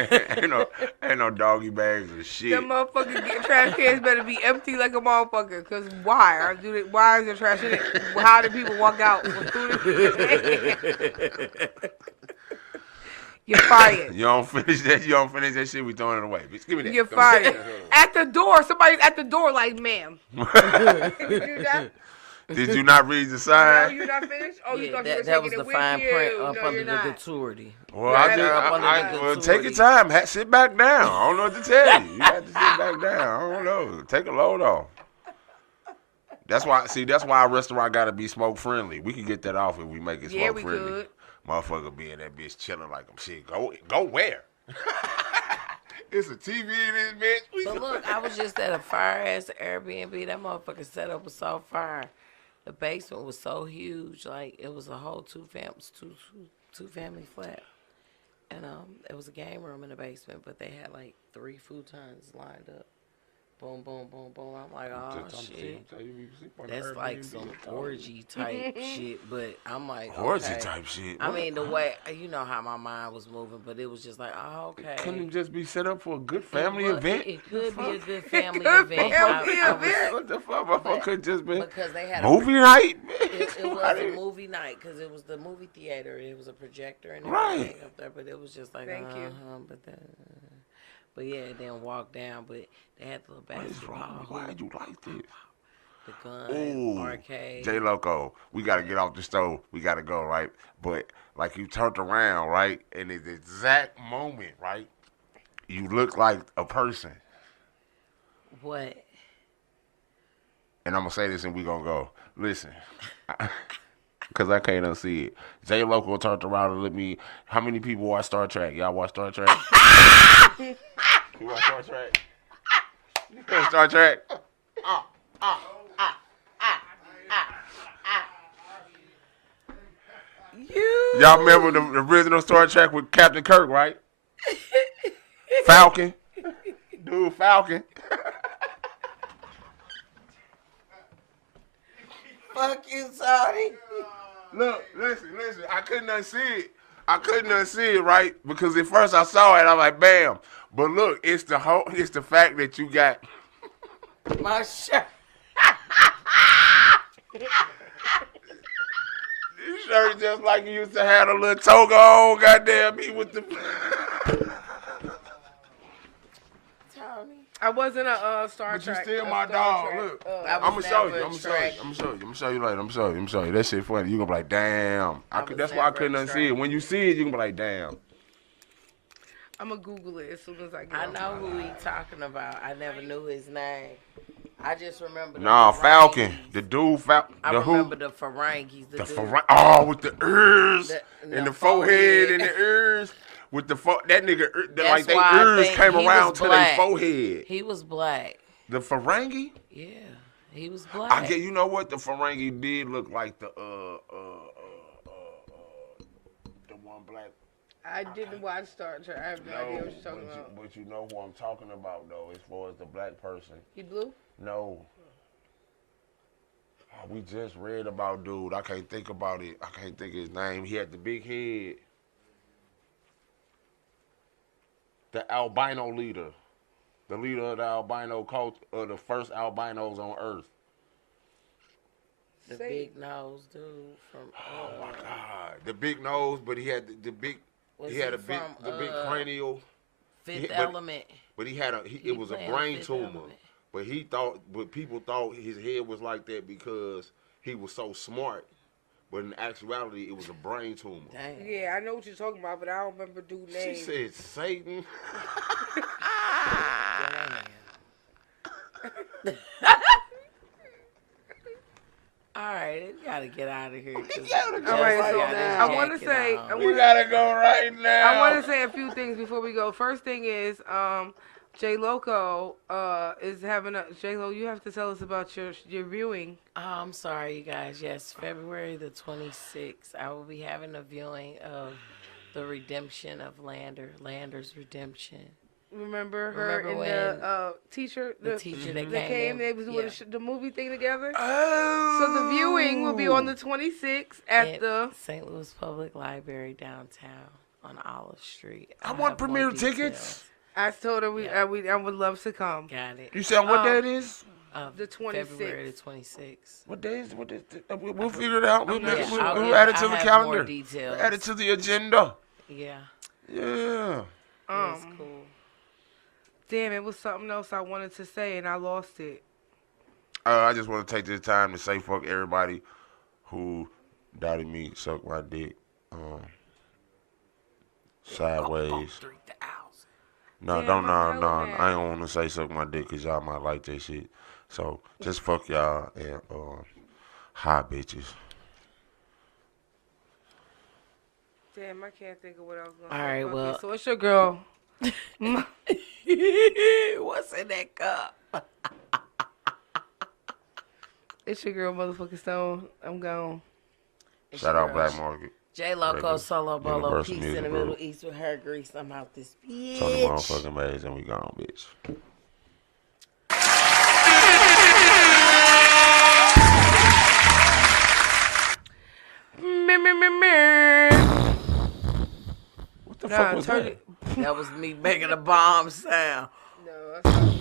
ain't no doggy bags or shit. Them motherfucking trash cans better be empty like a motherfucker. Cause why? Why is there trash in it? How did people walk out with food? You're fired. You don't finish that. You don't finish that shit. We throwing it away. Bitch, give me that. You're Throw it fired. At the door, somebody's at the door like, ma'am. Did you do that? Did you not read the No, sign? you're not finished? Oh, you Yeah, thought you were that was taking the it with fine you. print up No, under you're the not. gratuity. Well, Right, well, take your time. Sit back down. I don't know what to tell you. You got to sit back down. I don't know. Take a load off. That's why. See, that's why our restaurant got to be smoke friendly. We can get that off if we make it Yeah, smoke we friendly. could. Motherfucker be in that bitch chilling like I'm shit. Go where? It's a TV in this bitch. But look, I was just at a fire ass Airbnb. That motherfucker setup was so fire. The basement was so huge, like it was a whole two family flat, and it was a game room in the basement. But they had like 3 futons lined up. Boom, boom, boom, boom. I'm like, oh shit, that's like some orgy type shit. But I'm like, Orgy okay. type shit. I What? mean, the way you know how my mind was moving, but it was just like, oh, okay. Couldn't it just be set up for a good family event? It could be a good family Good event. family I was- event. What the fuck? Motherfucker could just be because they had movie night. It was a movie night because it was the movie theater. It was a projector and everything Right. up there, but it was just like, Thank you. But yeah, then walk down. But they had the little What is basketball wrong? Why hoop, you like this? the gun, Ooh, arcade. J Loco, we gotta get off the stove. We gotta go, right? But like you turned around, right, and at the exact moment, right, you look like a person. What? And I'm gonna say this, and we gonna go. Listen, because I can't unsee it. J Loco turned around and looked me. How many people watch Star Trek? Y'all watch Star Trek? You watch Star Trek? You watch Star Trek? Y'all remember the original Star Trek with Captain Kirk, right? Falcon. Dude, Falcon. Fuck you, sorry. Look, listen. I couldn't unsee it, right? Because at first I saw it, I'm like, bam. But look, it's the fact that you got My shirt. this shirt just like you used to have a little toga on, goddamn me with the. Tony. I wasn't a Star But you Trek. still a my Star dog. Trek. Look, I I'm was gonna show you. never I'm a gonna Trek. show you later. I'm gonna show you. That shit funny. You gonna be like, damn. I was That's why I never couldn't a unsee Trek. it. When you see it, you gonna be like, damn. I'm gonna Google it as soon as I get I off know my who line. he talking about. I never knew his name. I just remember the Nah, Falcon. Ferengis. The dude, Falcon. I The remember who? the Ferengis. The dude. Ferrari. Oh, with the ears The and the forehead and the ears. With the that nigga, That's like they why I ears think came he around was to their black. forehead. He was black. The Ferengi? Yeah, he was black. I get. You know what? The Ferengi did look like the one black. I didn't watch Star Trek. I have no idea what you're talking about. But you know who I'm talking about though, as far as the black person. He blue? No. Oh, we just read about dude. I can't think about it. I can't think of his name. He had the big head. The albino leader. The leader of the albino cult, the first albinos on Earth. the big nose dude from. Oh my God. The big nose, but he had the big. Was He had he the big cranial. Fifth but- Element. But he had He it was a playing brain Fifth tumor. Element. But people thought his head was like that because he was so smart. but in actuality, it was a brain tumor. Dang. Yeah, I know what you're talking about, but I don't remember dude She names. said Satan. All right, we gotta get out of here. All right, so I want to say, We gotta go right now. I want to say a few things before we go. First thing is, J Loco is having a J Lo. You have to tell us about your viewing. Oh, I'm sorry, you guys. Yes, February the 26th, I will be having a viewing of the redemption of Lander's redemption. Remember her Remember and the teacher? The teacher that They came. in. They was doing the movie thing together. Oh. So the viewing will be on the 26th at the St. Louis Public Library downtown on Olive Street. I I'll want have more premiere details. tickets. I told her I would love to come. Got it. You said what day it is? The 26th. February the 26th. What day is? We'll figure it out. We'll I'll add it to I'll the have calendar. More details. Add it to the agenda. Yeah. Yeah. That's cool. Damn, it was something else I wanted to say and I lost it. I just want to take this time to say fuck everybody who doubted me, sucked my dick, sideways. 3,000. No, Damn, no. I'm hella mad. I don't want to say suck my dick because y'all might like that shit. So just fuck y'all and hi bitches. Damn, I can't think of what I was going to All say. right, Fuck well. it. So it's your girl. What's in that cup? It's your girl, motherfucking Stone. I'm gone. It's Shout your out girl, Black Market. J Loco Regular Solo Bolo Universal Peace in Music the Group. Middle East with her grease. I'm out this bitch. Tony motherfucking Mays and we gone, bitch. What the fuck was that? That was me making a bomb sound. No, that's not.